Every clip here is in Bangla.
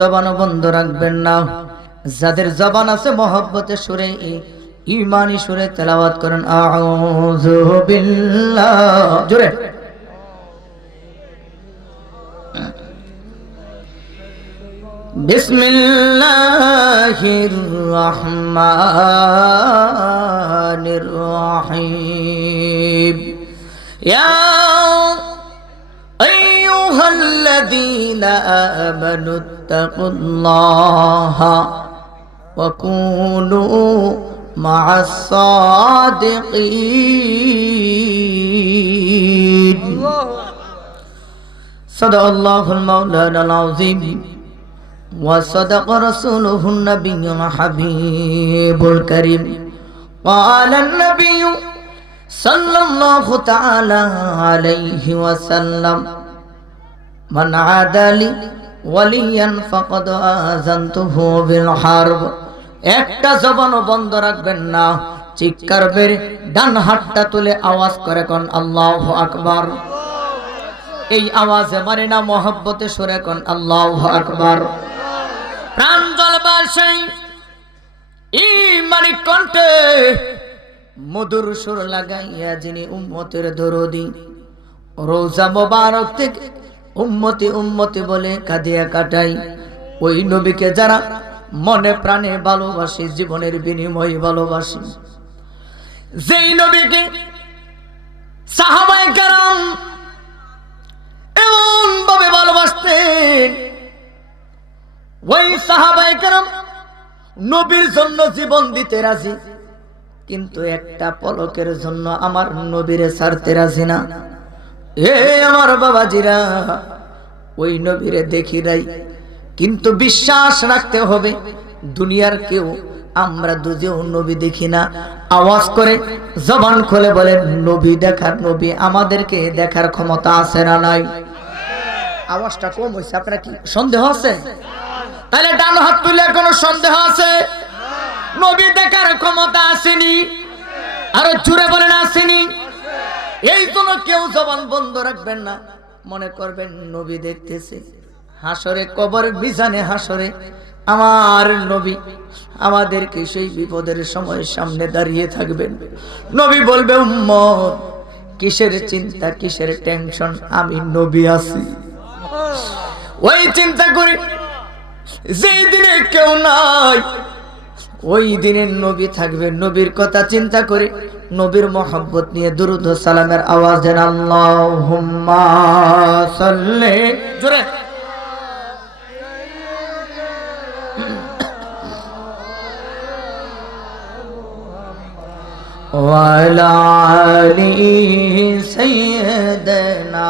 জবান বন্ধ রাখবেন না। যাদের জবান আছে মহব্বতে সুরে ঈমানি সুরে তেলাওয়াত করেন আউযু বিল্লাহ জোরে। বিসমিল্লাহির রহমানির রহিম। ইয়া আইয়ুহাল্লাযীনা আমানু তাকুল্লাহা ওয়া কুনু মা'আস সাদিকিন। সাদাকাল্লাহুল মাওলানাল আযীম ওয়া সাদাকা রাসূলুহুন নাবিয়্যুল হাবিবুল কারীম। ক্বালান নাবিয়্যু সাল্লাল্লাহু তাআলা আলাইহি ওয়াসাল্লাম মান আদালি ওয়ালিয়ান ফাকাদ আযানতুহু বিল হারব। একটা জবান বন্ধ রাখবেন না। চিৎকার বের ডান হাতটা তুলে আওয়াজ করে কোন আল্লাহু আকবার। এই আওয়াজে মানে না মহব্বতে সুরে কোন আল্লাহু আকবার। প্রাণ জলবাসী ঈমানি কণ্ঠে মধুর সুর লাগাইয়া যিনি উম্মতের দরদি, রোজা মোবারক থেকে উম্মতি উম্মতি বলে কাঁদিয়া কাটাই ওই নবীকে যারা মনে প্রাণে ভালোবাসি, জীবনের বিনিময়ে ভালোবাসি, যেই নবীকে সাহাবায়ে কেরাম এমন ভাবে ভালোবাসতেন, ওই সাহাবায়ে কেরাম নবীর জন্য জীবন দিতে রাজি, কিন্তু একটা পলকের জন্য আমার নবীরে ছাড়তে রাজি না। হে আমার বাবাজিরা, ওই নবীরে দেখি নাই, কিন্তু বিশ্বাস রাখতে হবে দুনিয়ার কেউ আমরা দুজেও নবী দেখি না। আওয়াজ করে জবান খুলে বলেন নবী দেখার, নবী আমাদেরকে দেখার ক্ষমতা আছে না নাই? আওয়াজটা কম হয়েছে, আপনারা কি সন্দেহ আছে? তাহলে ডান হাত তুলে কোনো সন্দেহ আছে? নবী দেখার ক্ষমতা আসেনি? আরো জোরে বলেন আসেনি? এই জন্য কেউ জবান বন্ধ রাখবেন না। মনে করবেন নবী দেখতেছে। হাসরে কবর মিজানে হাসরে আমার নবী আমাদেরকে সেই বিপদের সময় সামনে দাঁড়িয়ে থাকবেন। নবী বলবে উম্মত কিসের চিন্তা, কিসের টেনশন, আমি নবী আছি। ওই চিন্তা করি যেই দিনে কেউ নাই, ওই দিনের নবী থাকবে। নবীর কথা চিন্তা করে নবীর মহব্বত নিয়ে দুরূদ ও সালামের আওয়াজ দেন আল্লাহুম্মা সাল্লি জোরে। ওয়া আলা আলি সাইয়্যিদিনা।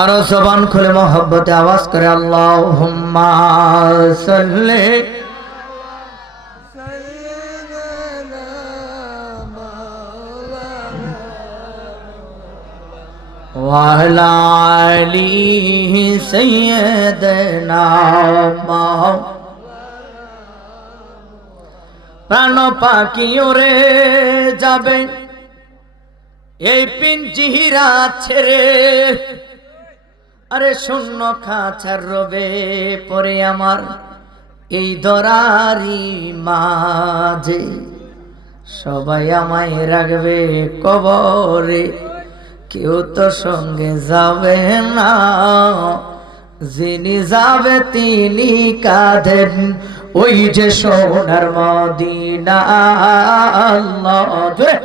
আর জবান খুলে মহব্বতে আওয়াজ করে আল্লাহুম্মা সাল্লি ওয়া আলা আলি সাইয়্যিদিনা। প্রাণ পাখি উড়ে যাবে এই পিঞ্জিরা ছেড়ে, আরে শূন্য খাঁচার রবে পরে আমার এই দরারি মাঝে। সবাই আমায় রাখবে কবরে, কেউ তো সঙ্গে যাবে না, যিনি যাবে তিনি কাঁদেন ওই যে সোনার মদিনা। আল্লাহ জোরে।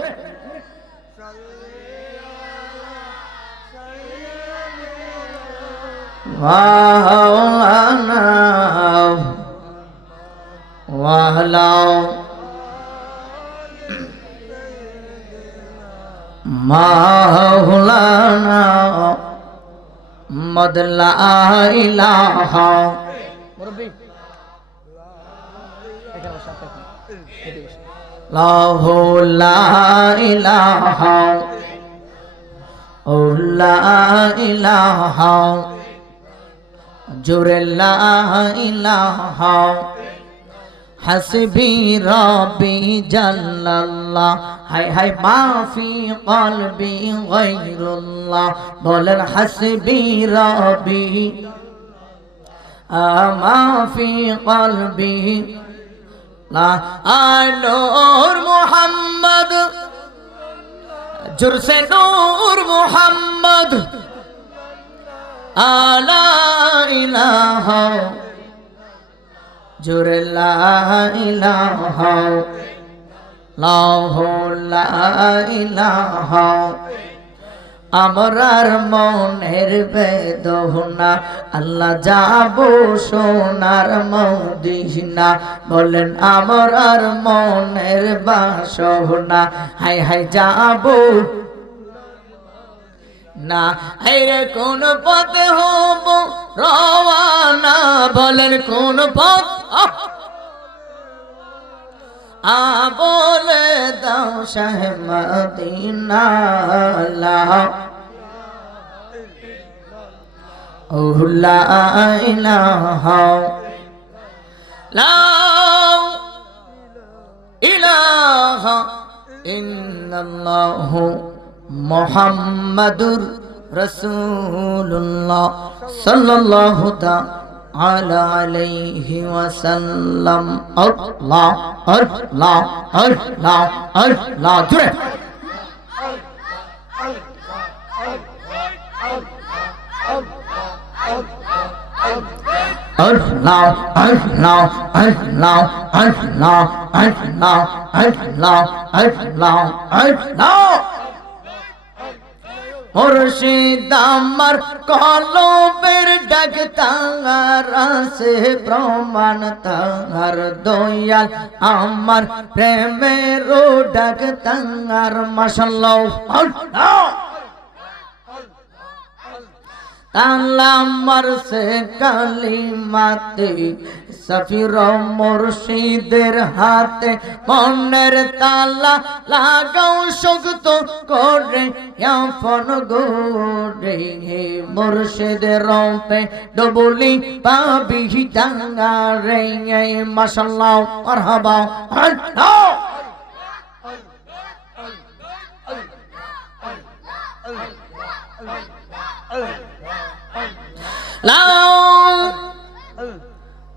মাওলানা ওয়াহলাও মাওলানা মদলা ইলাহা। মুরব্বি লাহু লা ইলাহা ও লা ইলাহা জোরে লা ইলাহা হাসবি রব্বি জাল্লাল্লাহ হায় হায় মাফি কলবি গায়রুল্লাহ বলেন হাসবি রব্বি মাফি কলবি লা নূর মুহাম্মদ জোর সে নূর মুহাম্মদ আলা ইলাহা জোর লা ইলাহা লাহু লা ইলাহা আমরার মনের বেদনা আল্লাহ যাবো সোনার মদিনা বলেন আমরার মনের বাসনা হায় হায় যাবো না হায়রে কোন পথে হব রওয়ানা বলেন কোন পথ বলে দাও শাহ মদিনা লা ইলাহা লা ইলাহা ইল্লাল্লাহু মুহাম্মাদুর রাসূলুল্লাহ সাল্লাল্লাহু আলাইহি ওয়াসাল্লাম আল্লাহ আল্লাহ আল্লাহ আল্লাহ জোরে আল্লাহ আল্লাহ আল্লাহ আল্লাহ আল্লাহ আল্লাহ আল্লাহ আল্লাহ মুর্শিদ আমার কলবের ডাক তার আছে প্রমাণ তার দয়াল আমার প্রেমের ডাক তার মাশাআল্লাহ আল্লাহ তালা মারসে কালিমাতে সফির মুর্শিদের হাতে মনের তালা লাগাও শক্ত করে আপন গোরে মুর্শিদের রূপে ডবলি পাবি ডাঙ্গারে মাশাআল্লাহ মারহাবা আল্লাহ লা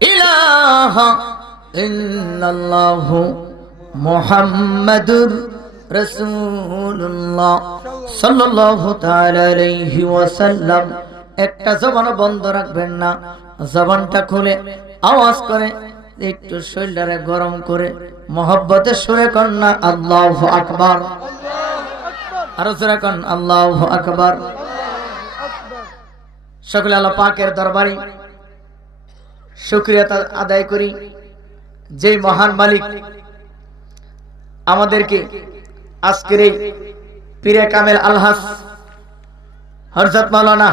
ইলাহা ইল্লাল্লাহু মুহাম্মাদুর রাসূলুল্লাহ সাল্লাল্লাহু তাআলা আলাইহি ওয়াসাল্লাম একটা জবান বন্ধ রাখবেন না জবানটা খুলে আওয়াজ করে একটু শরীরটারে গরম করে মহব্বতে সুরে কন্না আল্লাহু আকবার আর সুরে কন আল্লাহু আকবার সকলে আল্লাহ পাকের দরবারে শুকরিয়া আদায় করি যে মহান মালিক আমাদেরকে আজকের এই পীরে কামেল আলহাজ হযরত মাওলানা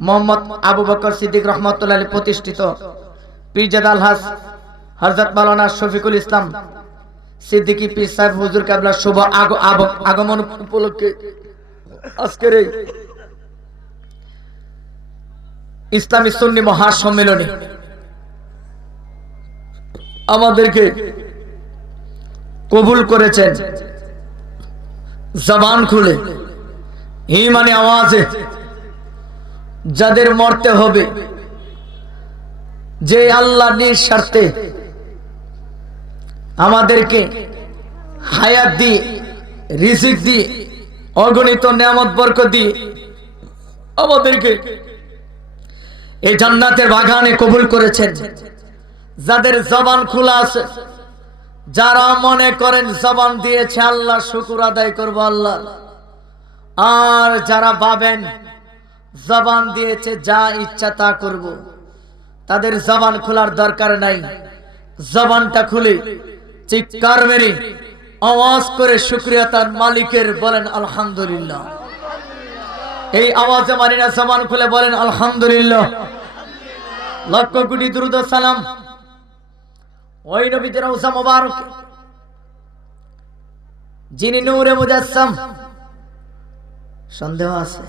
মোহাম্মদ আবু বকর সিদ্দিক রহমাতুল্লাহ আলাইহি প্রতিষ্ঠিত পীরজাদা আলহাজ হযরত মাওলানা শফিকুল ইসলাম সিদ্দিকী পীর সাহেব হুজুর কেবলার শুভ আগমন উপলক্ষে আজকের এই ইসলামী সুন্নি মহাসম্মেলনে আমাদেরকে কবুল করেছেন জবান খুলে ঈমানি আওয়াজে যাদের মরতে হবে যে আল্লাহ নিঃস্বার্থে আমাদেরকে হায়াত দিয়ে রিজিক দিয়ে অগণিত নিয়ামত বরকত দিয়ে আমাদেরকে এই জান্নাতের বাগানে কবুল করেছেন যাদের জবান খোলা আছে যারা মনে করেন জবান দিয়েছে আল্লাহ শুকর আদায় করব আল্লাহ আর যারা ভাবেন জবান দিয়েছে যা ইচ্ছা তা করব তাদের জবান খোলার দরকার নাই জবানটা খুলে চিৎকার মেরে আওয়াজ করে শুকরিয়া তার মালিকের বলেন আলহামদুলিল্লাহ এই আওয়াজে মানি না জবান খুলে বলেন আলহামদুলিল্লাহ লক্ষ কোটি দুরূদ ও সালাম ওই নবীর রওজা মোবারক যিনি নূরে মুজাসসাম সন্দেহ আছে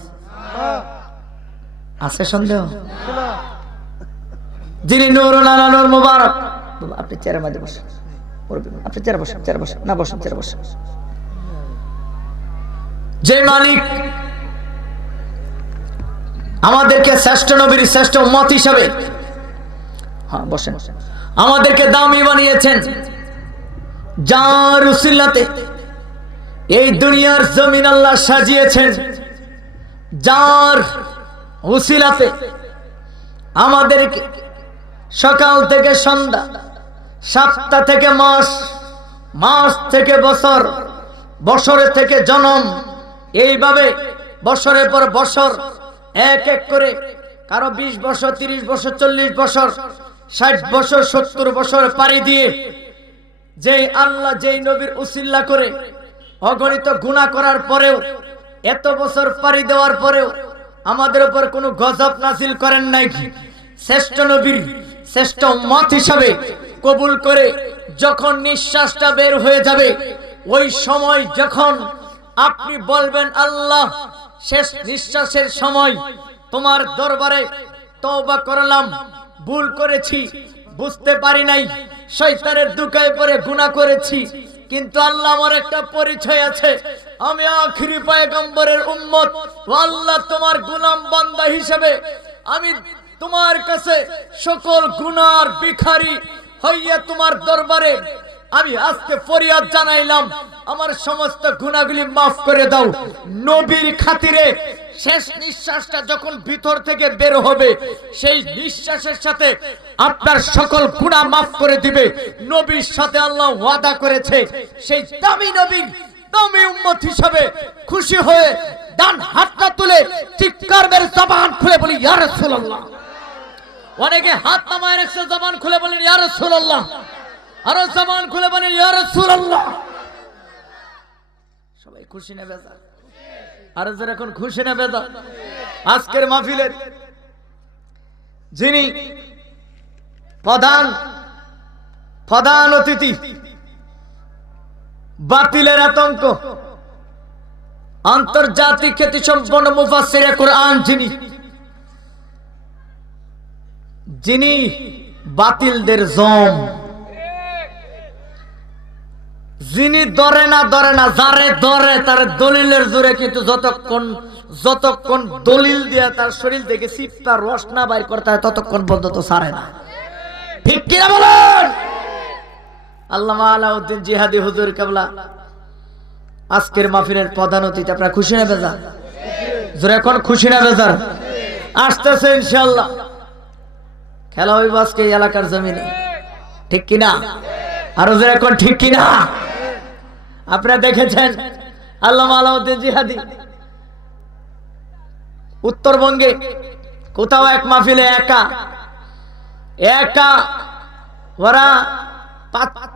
আছে সন্দেহ যিনি নূরুল আলা নূর মুবারক বাবা আপনি চেয়ারের মধ্যে বসেন, আপনি চেয়ারে বসেন, চেয়ারে বসেন, না বসেন, চেয়ারে বসেন। যে মালিক আমাদেরকে শ্রেষ্ঠ নবীর শ্রেষ্ঠ উম্মত হিসাবে, হ্যাঁ বসেন, আমাদেরকে দামি বানিয়েছেন, যার উসিলাতে এই দুনিয়ার জমিন আল্লাহ সাজিয়েছেন, যার উসিলাতে আমাদেরকে সকাল থেকে সন্ধ্যা, সপ্তাহ থেকে মাস, মাস থেকে বছর, বছরে থেকে জন্ম, এইভাবে বছরের পর বছর এক এক করে কারো 20 বছর, 30 বছর, 40 বছর, 60 বছর, 70 বছর পাড়ি দিয়ে যেই আল্লাহ যেই নবীর উসিলা করে অগণিত গুনাহ করার পরেও, এত বছর পাড়ি দেওয়ার পরেও আমাদের উপর কোনো গজব নাজিল করেন নাই, শ্রেষ্ঠ নবীর শ্রেষ্ঠ উম্মত হিসাবে কবুল করে যখন নিঃশ্বাসটা বের হয়ে যাবে, ওই সময় যখন আপনি বলবেন আল্লাহ শেষ নিঃশ্বাসের সময় তোমার দরবারে তওবা করলাম, ভুল করেছি, বুঝতে পারি নাই, শয়তানের দুকায় পড়ে গুনাহ করেছি, কিন্তু আল্লাহ আমার একটা পরিচয় আছে, আমি আখিরি পয়গম্বরের উম্মত, ও আল্লাহ তোমার গোলাম বান্দা হিসেবে আমি তোমার কাছে সকল গুনার ভিখারি হইয়া তোমার দরবারে আমি আজকে ফরিয়াদ জানাইলাম, আমার সমস্ত গুনাহগুলি মাফ করে দাও। নবীর খাতিরে শেষ নিঃশ্বাসটা যখন ভিতর থেকে বের হবে, সেই নিঃশ্বাসের সাথে আপনার সকল গুনাহ মাফ করে দিবে। নবীর সাথে আল্লাহ ওয়াদা করেছে, সেই দামি নবীর দামি উম্মত হিসাবে খুশি হয়ে ডান হাতটা তুলে চিৎকার মেরে জবান খুলে বলি ইয়া রাসূলুল্লাহ। অনেকে হাত নামায় রেখে জবান খুলে বলেন ইয়া রাসূলুল্লাহ, আরো জবান খুলে বলেন ইয়া রাসূলুল্লাহ। সবাই খুশি না বেজার? আর যারা এখন খুশি না বেজার? আজকের মাহফিলের যিনি প্রধান অতিথি, বাতিলের আতঙ্ক, আন্তর্জাতিক খ্যাতি সম্পন্ন মুফাসসিরে কোরআন, যিনি বাতিলদের জম, যিনি ধরে না যারে ধরে তার দলিলের জোরে, কিন্তু যতক্ষণ দলিল দিয়ে তার শরীর থেকে সিপটা রস না বাইর করতে হয় ততক্ষণ পর্যন্ত ছাড়ে না। ঠিক কিনা বলেন? আল্লামা আলাউদ্দিন জিহাদি হুজুর কেবলা আজকের মাহফিলের প্রধান অতিথি। আপনারা খুশি না বেজার? জোরে এখন খুশি না বেজার? আসতেছে ইনশাআল্লাহ, খেলা হইব আজকে এই এলাকার জমিনে, ঠিক কিনা? আরো জোরে এখন ঠিক কিনা? আপনারা দেখেছেন আল্লামা আলাউদ্দিন জিহাদি উত্তরবঙ্গে কোথাও এক মাহফিলে একা ওরা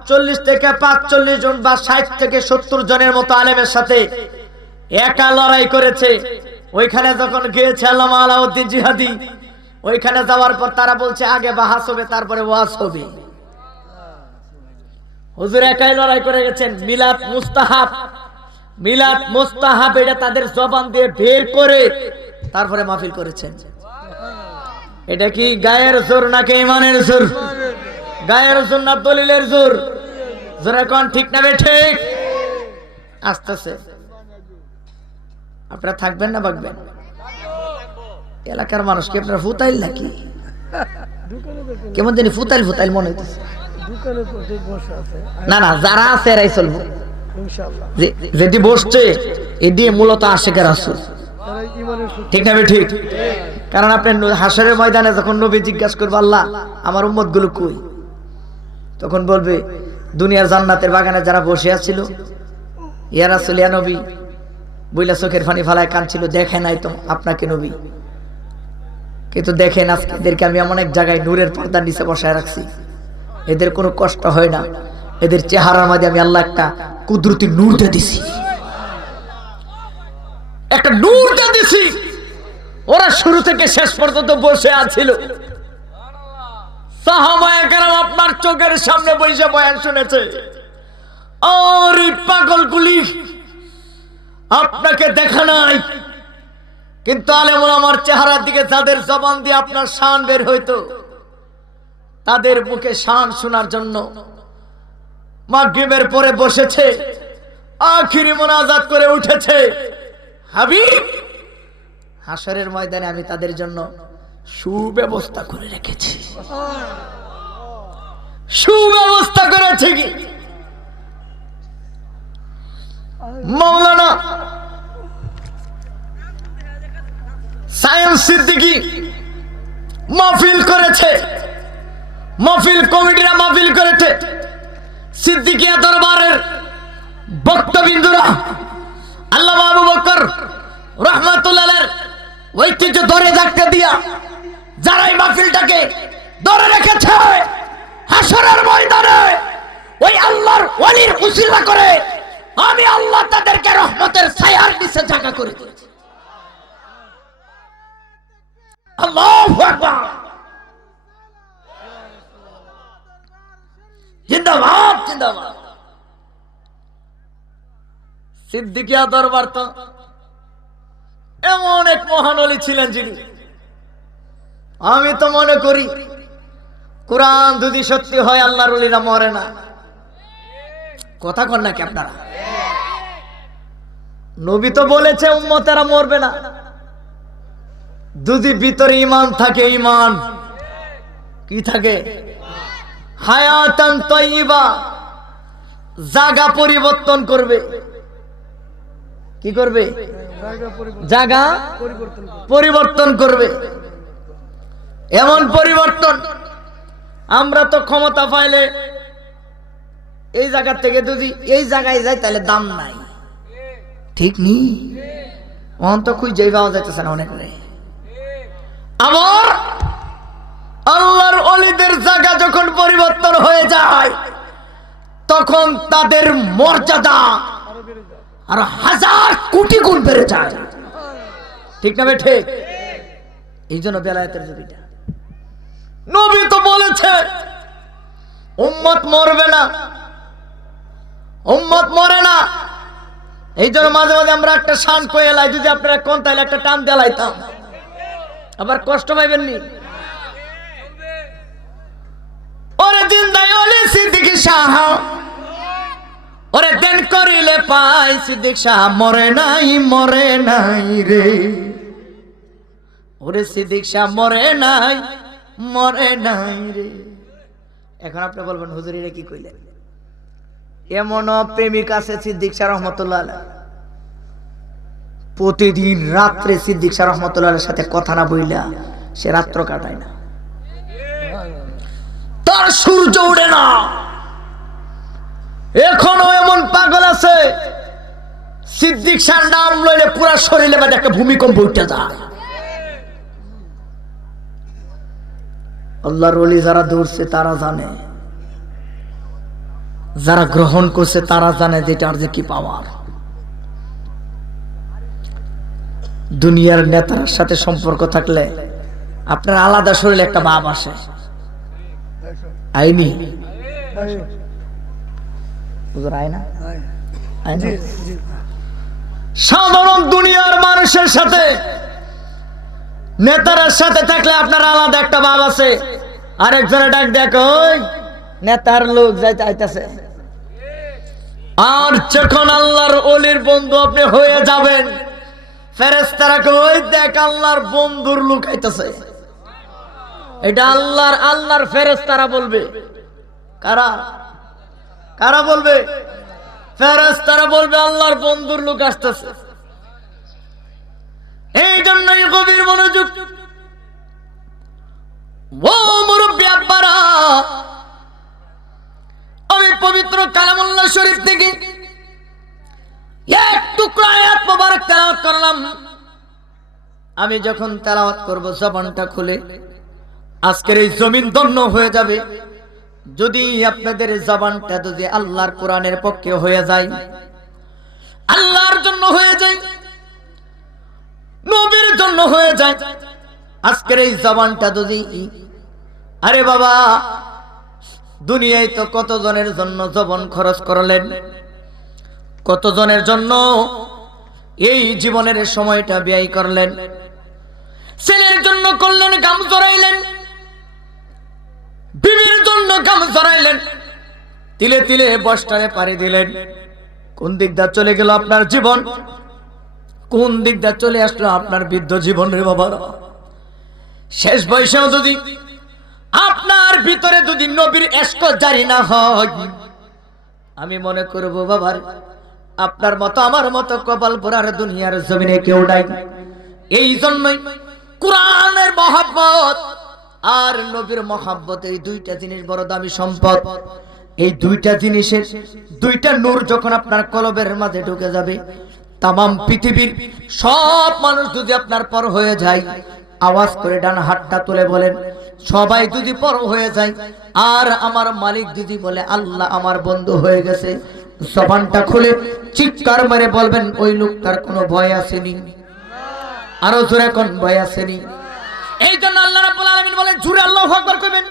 40 থেকে 45 জন বা 60 থেকে 70 জনের মতো আলেমের সাথে একা লড়াই করেছে। ওইখানে যখন গিয়েছে আল্লামা আলাউদ্দিন জিহাদি, ওইখানে যাওয়ার পর তারা বলছে আগে বাহাস হবে তারপরে ওয়াজ হবে। হুজুর একাই লড়াই করে গেছেন। মিলাদ মুস্তাহাব এটা তাদের জবান দিয়ে বের করে তারপরে মাহফিল করেছেন। এটা কি গায়ের জোর নাকি ইমানের জোর? গায়ের জোর না দলিলের জোর? জোরে কোন ঠিক না ঠিক? আসতেছে। আপনারা থাকবেন না ভাগবেন? এলাকার মানুষকে আপনারা ফুতাইল নাকি? কেমন জানি ফুতাইল মনে হইতেছে। না যারা আছে এরাই চলবো, যেটি বসছে এটি মূলত আশিক রাসূল, ঠিক না ঠিক? কারণ আপনি হাসরের ময়দানে যখন নবী জিজ্ঞাসা করবে আল্লাহ আমার উম্মত গুলো কই, তখন বলবে দুনিয়ার জান্নাতের বাগানে যারা বসে আছিল, ইয়া রাসূল ইয়া নবী বইলা চোখের পানি ফালায় কাঁদছিল, দেখে নাই তো আপনাকে নবী, কিন্তু দেখেন আজকে এদেরকে আমি এমন এক জায়গায় নূরের পর্দার নিচে বসায় রাখছি, এদের কোনো কষ্ট হয় না, এদের চেহারার মধ্যে আমি আল্লাহ একটা কুদরতি নূর দিয়ে দিছি, একটা নূর দিয়ে দিছি। ওরা শুরু থেকে শেষ পর্যন্ত বসে আছিল, সাহাবায়ে কেরাম আপনার চোখের সামনে বসে বয়ান শুনেছে। আর এই পাগলগুলি আপনাকে দেখা নাই, কিন্তু আলেম ওলামার চেহারার দিকে যাদের জবান দিয়ে আপনার শান বের হইতো, তাদের মুখে শান শোনার জন্য মাগরিবের পরে বসেছে, আখিরি মুনাজাত করে উঠেছে। হাবিব, হাসরের ময়দানে আমি তাদের জন্য সুব্যবস্থা করে রেখেছি। সুব্যবস্থা করেছে কি? মাওলানা সায়েন্স সিদ্দিকী মাহফিল করেছে, মাহফিল কমিটিরা মাহফিল করেছে। সিদ্দিকিয়া দরবারের বক্তবিন্দুরা আল্লামা আবু বকর রাহমাতুল্লাহের ঐতিহ্য ধরে রাখতে দিয়া যারা এই মাহফিলটাকে ধরে রেখেছে, হাসরের ময়দানে ওই আল্লাহর ওলির উসিলা করে আমি আল্লাহ তাদেরকে রহমতের ছায়ার নিচে জায়গা করে দিয়েছি। আল্লাহু আকবার, জিন্দাবাদ জিন্দাবাদ। সিদ্দিকিয়া দরবার তো এমন এক মহান ওলি ছিলেন যিনি, আমি তো মনে করি কোরআন যদি সত্যি হয় আল্লাহর ওলিরা মরে না। কথা কন নাকি আপনারা? নবী তো বলেছে উম্মতেরা মরবে না যদি ভিতরে ঈমান থাকে। ঈমান কি থাকে? হায়াতান তাইয়্যিবা, জায়গা পরিবর্তন করবে। কি করবে? জায়গা পরিবর্তন করবে। এমন পরিবর্তন, আমরা তো ক্ষমতা পাইলে এই জায়গা থেকে যদি এই জায়গায় যাই তাহলে দাম নাই, ঠিক নি? অন্ত খুঁজেই পাওয়া যাইতেছে না অনেক। আমার আল্লাহর ওলিদের জায়গা যখন পরিবর্তন হয়ে যায় তখন তাদের মর্যাদা আর হাজার কোটি গুণ বেড়ে যায়, ঠিক না বে ঠিক? এই জন্য বেলায়েতের জমিটা নবী তো বলেছে উম্মত মরবে না, উম্মত মরে না। এই জন্য মাঝে মাঝে আমরা একটা শান কয়ে এলাই, যদি আপনারা কোন তাহলে একটা টান দেলাইতাম, আবার কষ্ট পাইবেন নি। ওরে জিন্দাই ওলি সিদ্দিকী শাহ, ওরে দেন করিলে পাই সিদ্দিক শাহ মরে নাই, মরে নাই রে। ওরে সিদ্দিক শাহ মরে নাই, মরে নাই রে। এখন আপনি বলবেন হুজুর এটা কি কইলেন? এমন প্রেমিক আছে সিদ্দিক শাহ রহমতুল্লাহ আলাইহি, প্রতিদিন রাত্রে সিদ্দিক শাহ রহমতুল্লাহ আলাইহির সাথে কথা না বইলা সে রাত্র কাটায় না, তার সূর্য উঠে না। এখনো এমন পাগল আছে সিদ্দিক শাহ নাম লইলে পুরা শরীরে মধ্যে একটা ভূমিকম্প উঠে যায়। আল্লাহর ওলি যারা দৌড়ছে তারা জানে, যারা গ্রহণ করছে তারা জানে যেটার যে কি পাওয়ার। দুনিয়ার নেতার সাথে সম্পর্ক থাকলে আপনার আলাদা শরীরে একটা ভাব আসে, আইনি সাধারণ দুনিয়ার মানুষের সাথে নেতার সাথে থাকলে আপনার আলাদা একটা ভাব আছে। আরেকজনে ডাক দেখো ওই নেতার লোক যাইতে আইতাছে। আর যখন আল্লাহর ওলির বন্ধু আপনি হয়ে যাবেন, ফেরেশতারা কই দেখ আল্লাহর বন্ধুর লোক আইতাছে। এটা আল্লাহর ফেরেশতারা বলবে। কারা কারা বলবে? ফেরেশতারা বলবে আল্লাহর বন্ধুর লোক আসতেছে। এই জন্যই গভীর মনোযোগ। ও মুরব্বি আব্বারা, আমি পবিত্র কালামুল্লাহ শরীফ থেকে এক টুকরা আয়াত মোবারক তেলাওয়াত করলাম। আমি যখন তেলাওয়াত করব জবানটা খুলে আজকের এই জমিন ধন্য হয়ে যাবে যদি আপনাদের জবানটা যদি আল্লাহর কোরআনের পক্ষে হয়ে যায়, আল্লাহর জন্য হয়ে যায়, নবীর জন্য হয়ে যায়। আজকের এই জবানটা যদি, আরে বাবা দুনিয়ায় তো কত জনের জন্য জবান খরচ করলেন, কত জনের জন্য এই জীবনের সময়টা ব্যয় করলেন, ছেলের জন্য করলেন গাম জড়াইলেন, বিবির জন্য কাম জড়াইলেন, তিলে তিলে বস্তারে পাড়ি দিলেন। কোন দিক দিয়ে চলে গেল আপনার জীবন? কোন দিক দিয়ে চলে আসলো আপনার বৃদ্ধ জীবন রে বাবারা? শেষ বয়সেও যদি আপনার ভিতরে যদি নবীর ইশক জারি না হয়, আমি মনে করব বাবার আপনার মতো আমার মতো কপাল পোড়ার দুনিয়ার জমিনে কেউ নাই। এই জন্যই কোরআনের মহব্বত আর নবীর মহব্বত, এই দুইটা জিনিস বড় দামি সম্পদ। এই দুইটা জিনিসের দুইটা নূর যখন আপনার কলবের মাঝে ঢুকে যাবে, তামাম পৃথিবীর সব মানুষ যদি আপনার পর হয়ে যায়, আওয়াজ করে ডান হাতটা তুলে বলেন সবাই যদি পর হয়ে যায়, আর আমার মালিক যদি বলে আল্লাহ আমার বন্ধু হয়ে গেছে, জবানটা খুলে চিৎকার মেরে বলবেন ওই লোকটার কোনো ভয় আসেনি। আরো জোরে কোন ভয় আসেনি? এই জন্য আল্লাহ রাব্বুল আলামিন বলেন জোরে আল্লাহু আকবার কইবেন।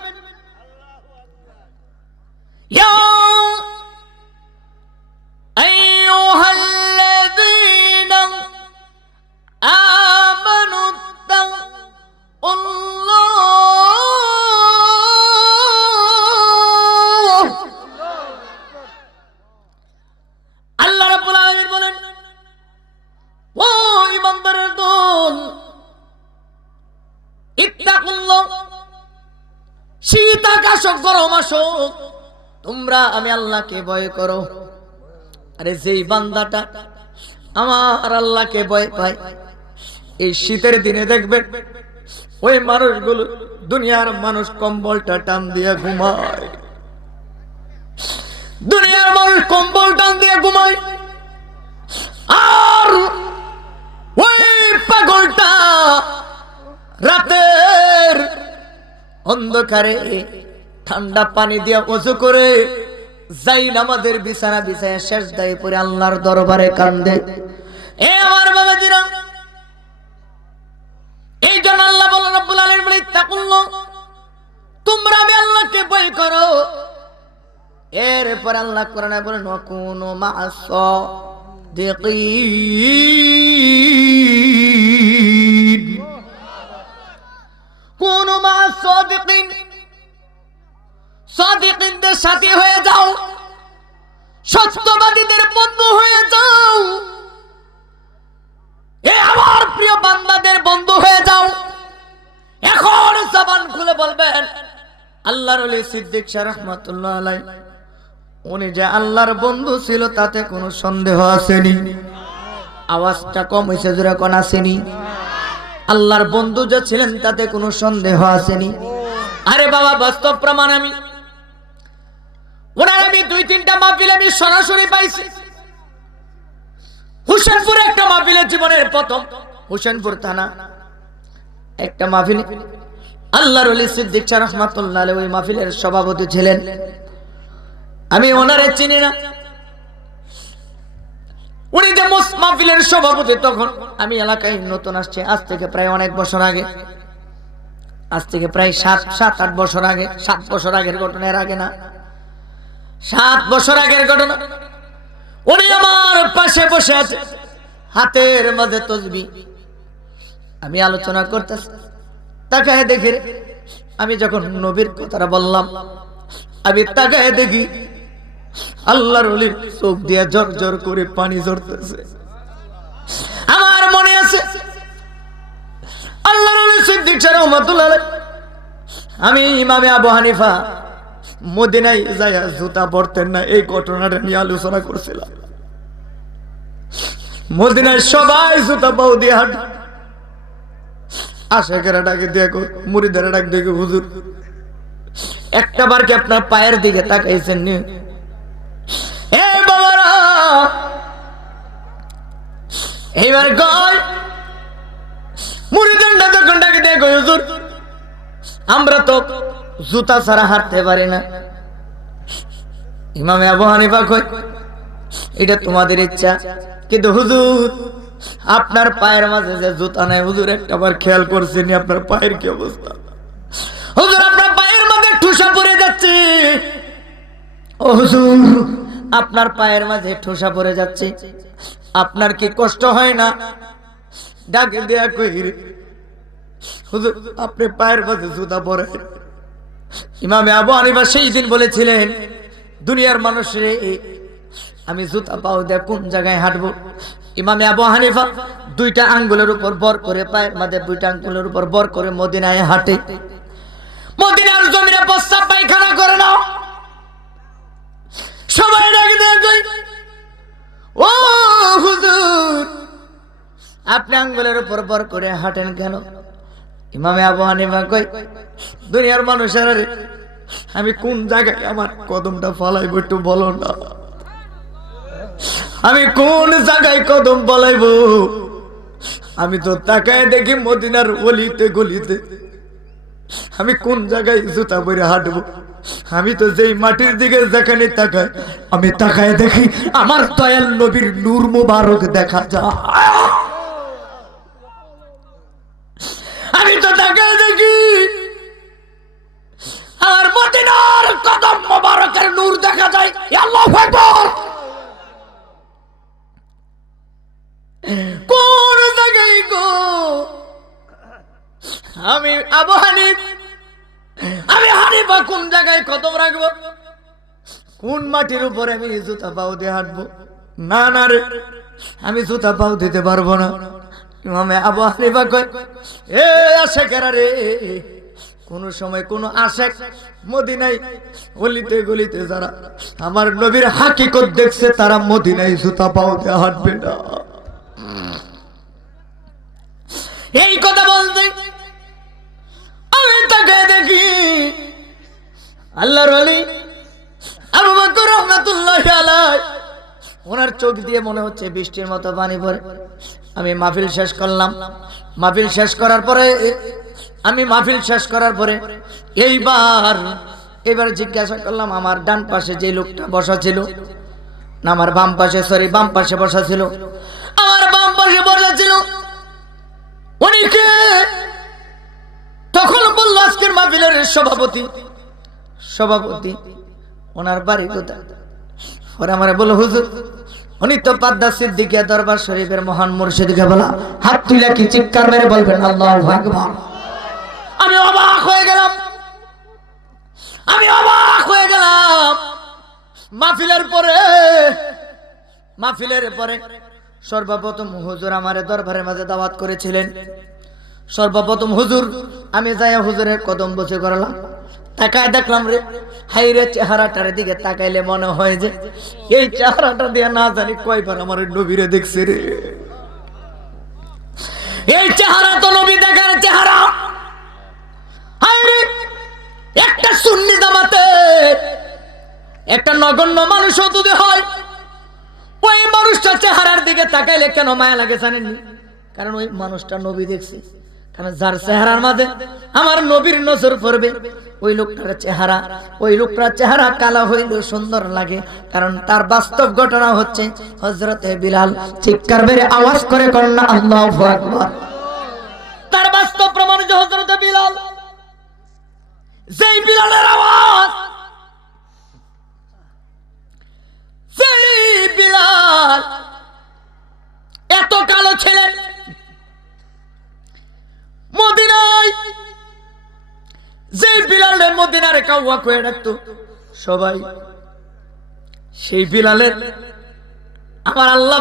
ইয়া আইয়ুহাল্লাযীনা আমানু তাকুল্লাহ। আল্লাহ রাব্বুল আলামিন বলেন ও ঈমানদারের দল, ইত্তাকুল্লাহ, শীত আকাশ গরম আসুক তোমরা আমি আল্লাহকে ভয় করো। আরে যেই বান্দাটা আমার আল্লাহকে ভয় পায়, এই শীতের দিনে দেখবেন ওই মানুষগুলো, দুনিয়ার মানুষ কম্বলটা টান দিয়ে ঘুমায়, দুনিয়ার মানুষ কম্বল টান দিয়ে ঘুমায়, আর ওই পাগলটা রাতের অন্ধকারে ঠান্ডা পানি দিয়ে ওযু করে যাই নামাজের বিছানা বিছায়া সেজদায় পড়ে আল্লাহর দরবারে কান্দে। এ আমার বাবাজিরা, এই জন্য আল্লাহ বলেন রব্বুল আলামিন বলে তাকুল্লাহ, তোমরা আমি আল্লাহকে ভয় করো। এরপর আল্লাহ কোরআনে বলেন ওয়াকুনু মা'আস সাদিকিন, কুনু মা'আস সাদিকিন, সাদিকিনদের সাথী হয়ে যাও, সত্যবাদীদের বন্ধু হয়ে যাও, এ আমার প্রিয় বান্দাদের বন্ধু হয়ে যাও। এখন জবান খুলে বলবেন আল্লাহর ওলি সিদ্দিক শাহ রাহমাতুল্লাহ আলাইহি, উনি যে আল্লাহর বন্ধু ছিল তাতে কোনো সন্দেহ আসেনি। আওয়াজটা কম হয়েছে, জোরে কোন আসেনি? আল্লাহর বন্ধু যে ছিলেন তাতে কোনো সন্দেহ আসেনি। আরে বাবা, বাস্তব প্রমাণ আমি ওনার আমি 2-3টা মাহফিল আমি সরাসরি পাইছি। হুসেনপুরে একটা মাহফিলের জীবনের প্রথম, হুসেনপুর থানা একটা মাহফিল, আল্লাহর ওলি সিদ্দিক শাহ রাহমাতুল্লাহ আলাইহি ওই মাহফিলের সভাপতি ছিলেন। আমি ওনারে চিনি না, উনি যে মাহফিলের সভাপতি, তখন আমি এলাকায় নতুন আসছে, আজ থেকে প্রায় অনেক বছর আগে, আজ থেকে প্রায় 7-8 বছর আগে, 7 বছর আগের ঘটনা, এর আগে না, 7 বছর আগের ঘটনা। উনি আমার পাশে বসে আছে, হাতের মাঝে তসবিহ, আমি আলোচনা করতেছি, তাকায় দেখি, আমি যখন নবীর কথাটা বললাম, আমি তাকায় দেখি আল্লাহর ওলির চোখ দিয়ে জর জর করে পানি ঝরতেছে। আমার মনে আছে আল্লাহর ওলি সিদ্দিক শাহ রাহমাতুল্লাহ আলাইহি, আমি ইমামে আবু হানিফা মদিনায় যাইয়া জুতা পরতেন না, এই ঘটনাটা নিয়ে আলোচনা করছিলাম। মদিনায় সবাই জুতা পাও দিয়ে হাঁটে, আশেকেরা ডাকে দেখো, মুরিদেরা ডাক দেখো, হুজুর একটা বার কি আপনার পায়ের দিকে তাকাইছেন নি? এ বাবারা, এইবার কয় মুরিদেরা যখন ডাকে দেখো, হুজুর আমরা তো জুতা ছাড়া হাঁটতে পারি না। ইমামে আবু হানিফা কয় এটা তোমাদের ইচ্ছা, কিন্তু হুজুর আপনার পায়ের মাঝে যে জুতা নাই, হুজুর একটা বার খেয়াল করছেন আপনার পায়ের কি অবস্থা? হুজুর আপনার পায়ের মাঝে ঠুসা পড়ে যাচ্ছে। ও হুজুর, আপনার পায়ের মাঝে ঠুসা পড়ে যাচ্ছে, আপনার কি কষ্ট হয় না? ডাকে দেয়া কই হুজুর আপনি পায়ের মাঝে জুতা পরে, ইমামে আবু হানিফা সেই দিন বলেছিলেন, দুনিয়ার মানুষরে আমি জুতা পাও দিয়ে কোন জায়গায় হাঁটবো? ইমামে আবু হানিফা দুইটা আঙ্গুলের উপর বর করে, পায়ের মাঝে দুইটা আঙ্গুলের উপর বর করে মদিনায় হাঁটে। মদিনার জমিনে প্রস্রাব পায়খানা করে নাও, সবাই ডাকে দেয়, ও হুজুর আপনি আঙ্গুলের উপর বর করে হাঁটেন কেন? ইমামে আবু হানিফা কই, দুনিয়ার মানুষের আমি কোন জায়গায় আমার কদমটা ফলাইবো একটু বলো না, আমি কোন জায়গায় কদম ফলাইবো? আমি তো তাকায় দেখি মদিনার অলিতে গলিতে, আমি কোন জায়গায় জুতা পরে হাঁটবো? আমি তো যেই মাটির দিকে যেখানে তাকাই, আমি তাকায় দেখি আমার দয়াল নবীর নূর মুবারক দেখা যায়। আমি তো তাকায় দেখি আর মদিনার কদম মুবারকের নূর দেখা যায়। আল্লাহু আকবার। কোন জায়গায় গো? আমি আবু হানিফ, আমি হানিফা কোন জায়গায় কদম রাখবো? কোন মাটির উপরে আমি জুতা পাও দিয়ে হাঁটবো? না না রে, আমি জুতা পাও দিতে পারবো না। ইমামে আবু হানিফা কয়, এ আশেকেরা রে, কোন সময় কোন আশেক মদিনায় গলিতে গলিতে যারা আমার নবীর হাকিকত দেখছে, তারা মদিনায় জুতা পাও দিয়ে হাঁটবে না। এই কথা বলতে আমি তাকে দেখি আল্লাহর ওলি আবু বকর রাহমাতুল্লাহি আলাইহি, ওনার চোখ দিয়ে মনে হচ্ছে বৃষ্টির মতো পানি পড়ে। আমি মাহফিল শেষ করলাম, মাহফিল শেষ করার পরে এইবার জিজ্ঞাসা করলাম, আমার ডান পাশে যে লোকটা বসা ছিল, না আমার বাম পাশে বসা ছিল, আমার বাম পাশে বসা ছিল উনি কে? তখন বলল আজকের মাহফিলের সভাপতি। ওনার বাড়ি কোথায়? ওরা আমারে বলল, হুজুর উনি তো পাদ্দা সিদ্দিকিয়া দরবার শরীফের মহান মুর্শিদ। বলা হাত তুলে কি চিৎকার মেরে বলবেন আল্লাহু আকবার। আমি অবাক হয়ে গেলাম। মাহফিলের পরে সর্বপ্রথম হুজুর আমারে দরবারের মাঝে দাওয়াত করেছিলেন। সর্বপ্রথম হুজুর আমি যাই হুজুরের কদম বসে করলাম, তাকায় দেখলাম রে, হাই রে, চেহারাটার দিকে তাকাইলে মনে হয় যে এই চেহারাটা দিয়ে না জানি কয়বার আমার নবীরে দেখছে রে। এই চেহারা তো নবী দেখার চেহারা। হাই রে, একটা সুন্নি জামাতে একটা নগণ্য মানুষ যদি হয়, ওই মানুষটার চেহারার দিকে তাকাইলে কেন মায়া লাগে জানেননি? কারণ ওই মানুষটা নবী দেখছে। কারণ যার চেহারার মাঝে আমার নবীর নজর পড়বে, ওই লোকটার চেহারা কালো হইলেও সুন্দর লাগে। কারণ তার বাস্তব ঘটনা হচ্ছে হযরতে বিলাল। চিৎকার মেরে আওয়াজ করে করেন না আল্লাহু আকবার। তার বাস্তব প্রমাণ যে হযরতে বিলাল, যেই বিলালের আওয়াজ, যেই বিলাল এত কালো ছিলেন, মদিনায় যে বিলালের মদিনারে কাউয়া কয়ে ডাকতো সবাই, সেই বিলালের আমার আল্লাহ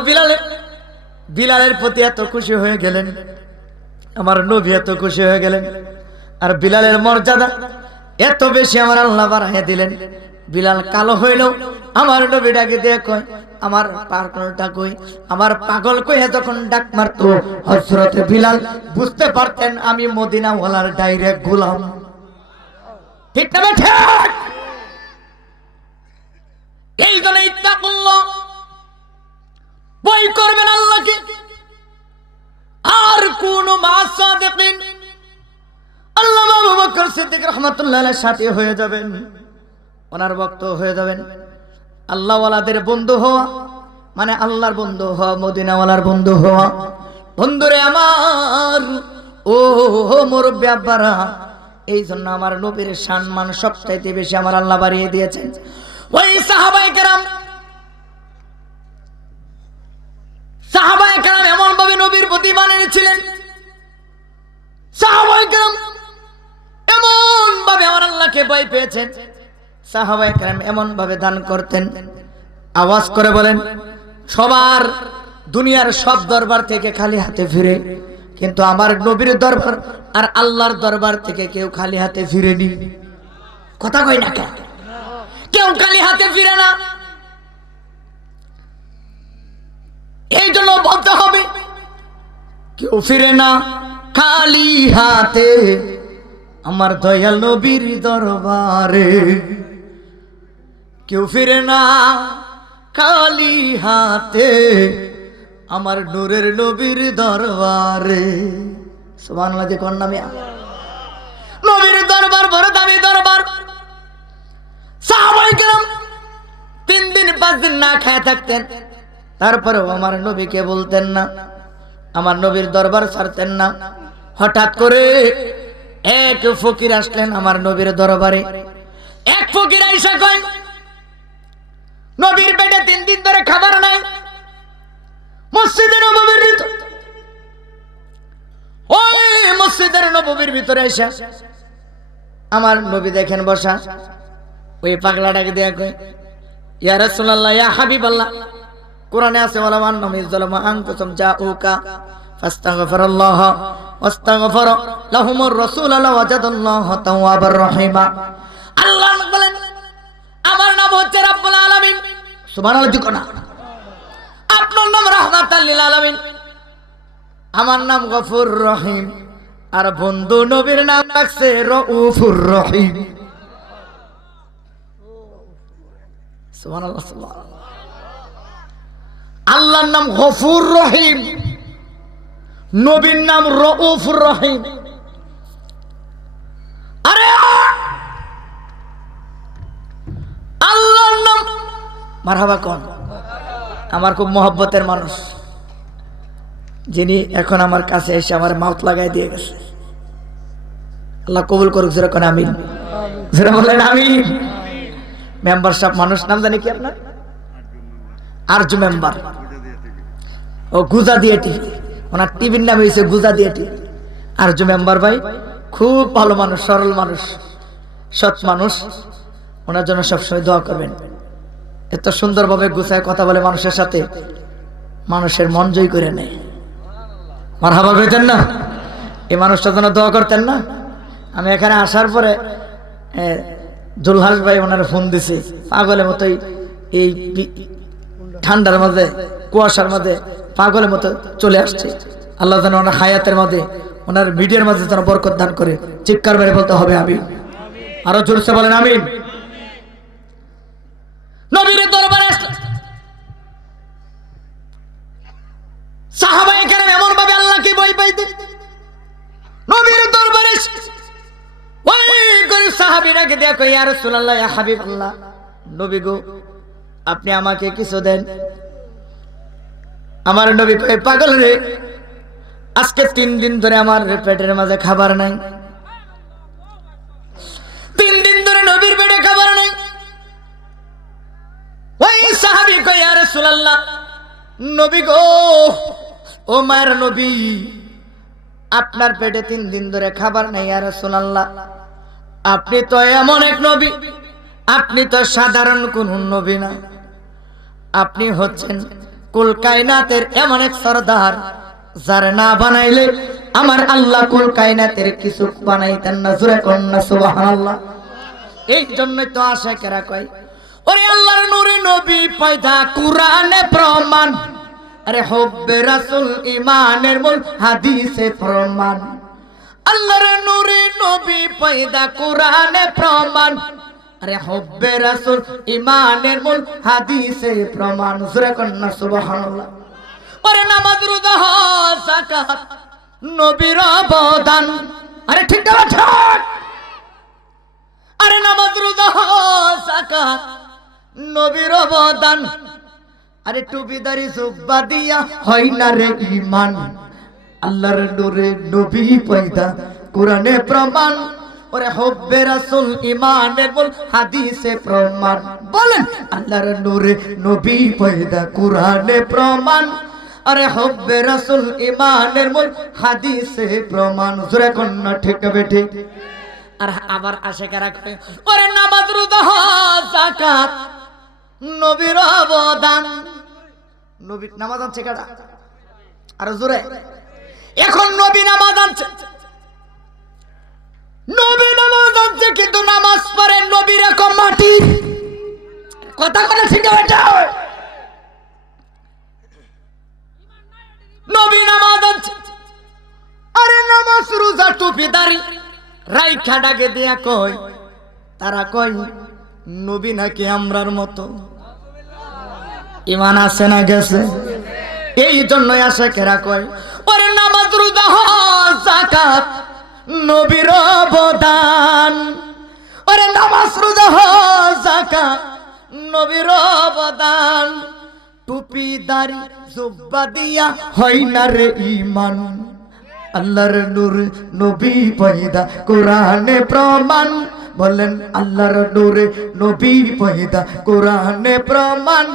বিলালের প্রতি এত খুশি হয়ে গেলেন, আমার নবী এত খুশি হয়ে গেলেন। আর বিলালের মর্যাদা এত বেশি আমার আল্লাহ বাড়াইয়া দিলেন। বিলাল কালো হইলেও আমার নবী ডাকে দিয়ে কয়, আমার পাগলটা কই, আমার পাগল কইয়া যখন ডাক মারতো হযরতে বিলাল বুঝতে পারতেন আমি মদিনা ওয়ালার ডাইরেক্ট গোলাম। ঠিক না ঠিক? এই জন্য ইত্তাকুল্লাহ, ভয় করবেন আল্লাহকে। আর কোন মাসাদিকিন আল্লামা আবু বকর সিদ্দিক রাহমাতুল্লাহ আলাইহির সাথে হয়ে যাবেন, ওনার ভক্ত হয়ে যাবেন। আল্লাহ ওয়ালাদের বন্ধু হওয়া মানে আল্লাহর বন্ধু হওয়া, মদিনা ওয়ালার বন্ধু হওয়া। বন্ধুরে আমার, ও মুরব্বি আব্বারা, এই জন্য আমার নবীর সম্মান সবচাইতে বেশি আমার আল্লাহ বাড়িয়ে দিয়েছেন। ওই সাহাবায়ে কেরাম এমন ভাবে নবীর প্রতি মানে নিয়েছিলেন, সাহাবায়ে কেরাম এমন ভাবে আমার আল্লাহ আল্লাহকে ভয় পেয়েছেন। সাহাবায়ে কেরাম এমন ভাবে দান করতেন, আওয়াজ করে বলেন, সবার দুনিয়ার সব দরবার থেকে খালি হাতে ফিরে, কিন্তু আমার নবীর দরবার আর আল্লাহর দরবার থেকে কেউ খালি হাতে ফিরেনি। কথা কই না কেন? কেউ খালি হাতে ফিরে না। এই জন্য বলতে হবে, কেউ ফিরে না খালি হাতে আমার দয়াল নবীর দরবারে। কেউ ফিরে না খালি হাতে আমার নূরের নবীর দরবারে। সুবহানাল্লাহ যে কোন নামে নবীর দরবার বড় দামি দরবার। সাহাবায়ে কেরাম 3 দিন 5 দিন না খেয়ে থাকতেন, তারপরেও আমার নবীকে বলতেন না, আমার নবীর দরবার ছাড়তেন না। হঠাৎ করে এক ফকির আসলেন আমার নবীর দরবারে। এক ফকির আইসা কয়, নবীর পেটে 3 দিন ধরে খাবার নাই। মসজিদে নববীর ভিতর, ওই মসজিদের নববীর ভিতরে আইসা আমার নবী দেখেন বসা। ওই পাগলাটাকে দেয়া কয়, ইয়া রাসূলুল্লাহ, ইয়া হাবিবাল্লাহ, কোরআনে আছে ওয়ালা মান নামিযলামু আনকুম জাউকা ফাস্তাগফিরুল্লাহ ওয়াস্তাগফার লাহুমুর রাসূল লাওয়াজাদাল্লাহু তাওয়াবার রহিমা। আল্লাহ বলেন, আমার নাম হচ্ছে রাব্বুল আলামিন। সুবহানাল্লাহ ঠিক না? আপনার নাম রাহমাতাল লিল আলামিন, আমার নাম গফুর রহিম, আর বন্ধু নবীর নাম রাখছে রউফুর রহিম। সুবহানাল্লাহ সুবহানাল্লাহ। আল্লাহর নাম গফুর রহিম, নবীর নাম রউফুর রহিম। আরে আল্লাহর নাম মারহাবা কোন? আমার খুব মহব্বতের মানুষ, যিনি এখন আমার কাছে এসে আমার মাউথ লাগাই দিয়ে গেছে। আল্লাহ কবুল করুক, জোরে কোন আমিন। জোরে বলেন আমিন। মেম্বার সাহেব মানুষ নাম জানি কি আপনার? আরজু মেম্বার, ও গুজা দিয়ে টিভি, ওনার টিভির নাম হয়েছে গুজা দিয়ে টিভি। আরজু মেম্বার ভাই খুব ভালো মানুষ, সরল মানুষ, সৎ মানুষ। ওনার জন্য সবসময় দোয়া করবেন। এত সুন্দরভাবে গুছায় কথা বলে মানুষের সাথে, মানুষের মন জয় করে নেয়। মারহাবা বলতেন না? এই মানুষটার জন্য দোয়া করতেন না? আমি এখানে আসার পরে জুলহাস ভাই ওনার ফোন দিছে, পাগলের মতোই এই ঠান্ডার মধ্যে কুয়াশার মধ্যে পাগলের মতো চলে আসছে। আল্লাহ যেন ওনার হায়াতের মধ্যে, ওনার ভিডিওর মাঝে যেন বরকত দান করে। চিৎকার মেরে বলতে হবে আমিন। আরো জোরসে বলেন আমিন। নবীর দরবারে সাহাবায়ে কেরাম এমন ভাবে আল্লাহকে ভয় পাইতেন। নবীর দরবারে ওই গরিব সাহাবীরাকে দেখো, ইয়া রাসূলুল্লাহ, ইয়া হাবিবাল্লাহ, নবী গো আপনি আমাকে কিছু দেন। আমার নবী কয়, পাগল রে, আজকে 3 দিন ধরে আমার পেটের মাঝে খাবার নাই। 3 দিন ধরে নবীর পেটে খাবার নাই। ওই সাহাবী কয়, ইয়া রাসূলুল্লাহ, নবী গো, ও মায়ের নবী, আপনার পেটে 3 দিন ধরে খাবার নাই। ইয়া রাসূলুল্লাহ, আপনি তো এমন এক নবী, আপনি তো সাধারণ কোন নবী না, আপনি হচ্ছেন কুল কায়নাতের এমন এক সরদার, যার না বানাইলে আমার আল্লাহ কুল কায়নাতের কিছু বানাইতেন না। জোরে কন্যা সুবহানাল্লাহ। এই জন্যই তো আশিকেরা কয়, ওরে আল্লাহর নূরে নবী পয়দা কুরআনে প্রমাণ, আরে হুব্বে রাসূল ঈমানের মূল হাদিসে প্রমাণ। আল্লাহর নূরে নবী পয়দা কুরআনে প্রমাণ, আরে হুব্বে রাসূল ঈমানের মূল হাদিসে প্রমাণ। জোরে কন্যা সুবহানাল্লাহ। ওরে নামাজ রোজা হজ যাকাত নবীর অবদান, আরে ঠিক না ঠিক? আরে নামাজ রোজা হজ যাকাত নবীর অবদান, আরে টুপিদারি জুব্বা দিয়া হয় না রে ঈমান। আল্লাহর নূরে নবী পয়দা কুরআনে প্রমাণ, ওরে হুব্বে রাসূল ঈমানের মূল হাদিসে প্রমাণ। বলেন, আল্লাহর নূরে নবী পয়দা কুরআনে প্রমাণ, আরে হুব্বে রাসূল ঈমানের মূল হাদিসে প্রমাণ। জোরে কন্যা ঠিক বেঠি? আর আবার আশেকেরা কয় ওরে নামাজ রোজা হজ যাকাত নবীর অবদান। নবী নামাজ আনছে কারা? আর জোরে এখন নবী নামাজ আনছে, নবী নামাজ আনছে কিন্তু নামাজ পড়ে নবী রকম মাটি। কথা কথা ঠিক এটা নবী নামাজ আনছে, আরে নামাজ রোজা টুপি দাড়ি রাইখা ডাকে দিয়া কয়, তারা কয় নবী নাকি আমরার মতো। ঈমান আছে না গেছে? এই জন্যই আশিকেরা কয় ওরে নামাজ রোজা হজ যাকাত নবীর অবদান। ওরে নামাজ রোজা হজ যাকাত নবীর অবদান। টুপি দাড়ি জুব্বা দিয়া হয় না রে ঈমান, আল্লাহর নূর নবী পয়দা কোরআনে প্রমাণ। বলেন আল্লাহর নূরে নবী পয়দা কোরআনে প্রমাণ।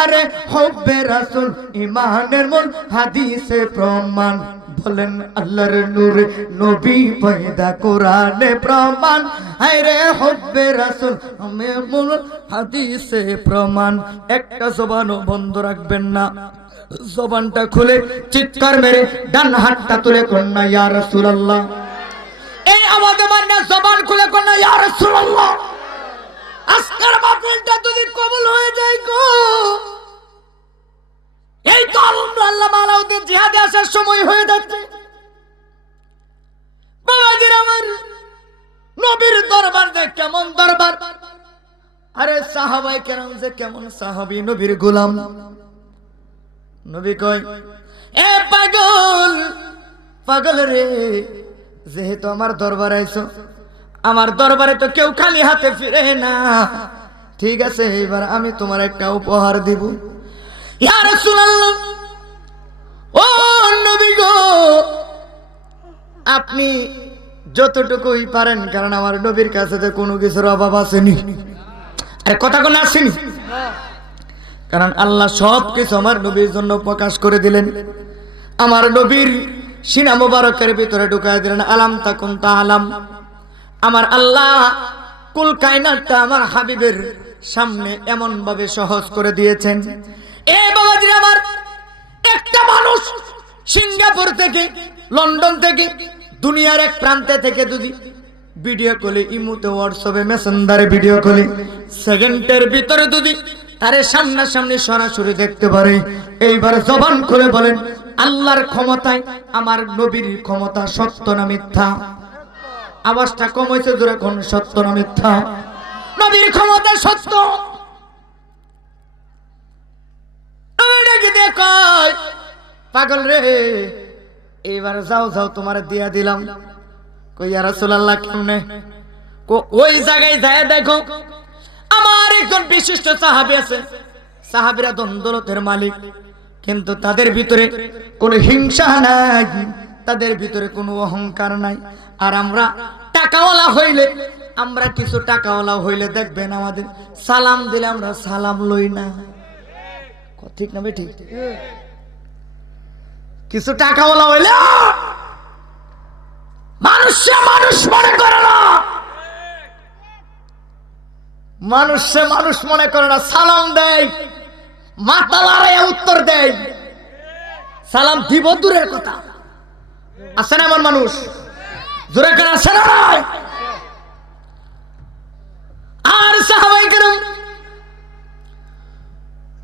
আরে হুব্বে রাসূল ঈমানের মূল হাদিসে প্রমাণ। বলেন আল্লাহর নূরে নবী পয়দা কোরআনে প্রমাণ। আরে হুব্বে রাসূল ঈমানের মূল হাদিসে প্রমাণ। একটা জবানও বন্ধ রাখবেন না, জবানটা খুলে চিৎকার মেরে ডান হাতটা তুলে কন্যা ইয়া রাসূলুল্লাহ। এই আওয়াজে মানে জবান খুলে কন্যা ইয়া রাসূলুল্লাহ। আজকের মাহফিলটা যদি কবুল হয়ে যায় গো, এই তো আল্লাহ আলাউদ্দিন জিহাদে আসার সময় হয়ে যাচ্ছে। বাবাজির আমার নবীর দরবার যে কেমন দরবার, আরে সাহাবায়ে কেরাম যে কেমন সাহাবী, নবীর গোলাম। নবী কয় এ পাগল পাগল রে, যেহেতু আমার দরবারে আইছো, আমার দরবারে তো কেউ খালি হাতে ফিরে না, ঠিক আছে এবার আমি তোমার একটা উপহার দিব। ইয়া রাসূলুল্লাহ, ও নবী গো, আপনি যতটুকুই পারেন, কারণ আমার নবীর কাছে তো কোনো কিছুর অভাব আসেনি। আরে কথা কোনো আসেনি, কারণ আল্লাহ সব কিছু আমার নবীর জন্য প্রকাশ করে দিলেন। আমার নবীর সিনা মুবারকের ভিতরে ঢুকায় দিলেন আলাম তাকুন তাআলাম। আমার আল্লাহ কুল কায়নাতটা আমার হাবিবের সামনে এমন ভাবে সহজ করে দিয়েছেন। এ বাবাজি আমার, একটা মানুষ সিঙ্গাপুর থেকে, লন্ডন থেকে, দুনিয়ার এক প্রান্তে থেকে যদি ভিডিও কলে, ইমোতে, হোয়াটসঅ্যাপে, মেসেঞ্জারে ভিডিও কলে সেকেন্ডের ভিতরে যদি তারে সামনাসামনি সরাসরি দেখতে পারে, এইবার জবান খুলে বলেন আল্লাহর ক্ষমতায় আমার নবীর ক্ষমতা সত্য না মিথ্যা? আওয়াজটা কম হয়েছে, জোরে কোন সত্য না মিথ্যা? নবীর ক্ষমতা সত্য। পাগল রে, এবার যাও যাও তোমার দিয়া দিলাম। কই ইয়া রাসূলুল্লাহ কেমনে? ওই জায়গায় যায় দেখো আমার একজন বিশিষ্ট সাহাবী আছে। সাহাবীরা দৌলতের মালিক, কিন্তু তাদের ভিতরে কোনো হিংসা নাই, তাদের ভিতরে কোনো অহংকার নাই। আর আমরা টাকাওয়ালা হইলে, আমরা কিছু টাকাওয়ালা হইলে দেখবেন আমাদের সালাম দিলে আমরা সালাম লই না। ঠিক না বেঠিক? কিছু টাকাওয়ালা হইলে মানুষে মানুষ মনে করে না, মানুষে মানুষ মনে করে না, সালাম দেয়, মাথা লড়াইয়া উত্তর দেয়। সালাম দিব দূরের কথা, আছে না এমন মানুষ? জোরে করে আছে না? আর সাহাবায়ে কেরাম,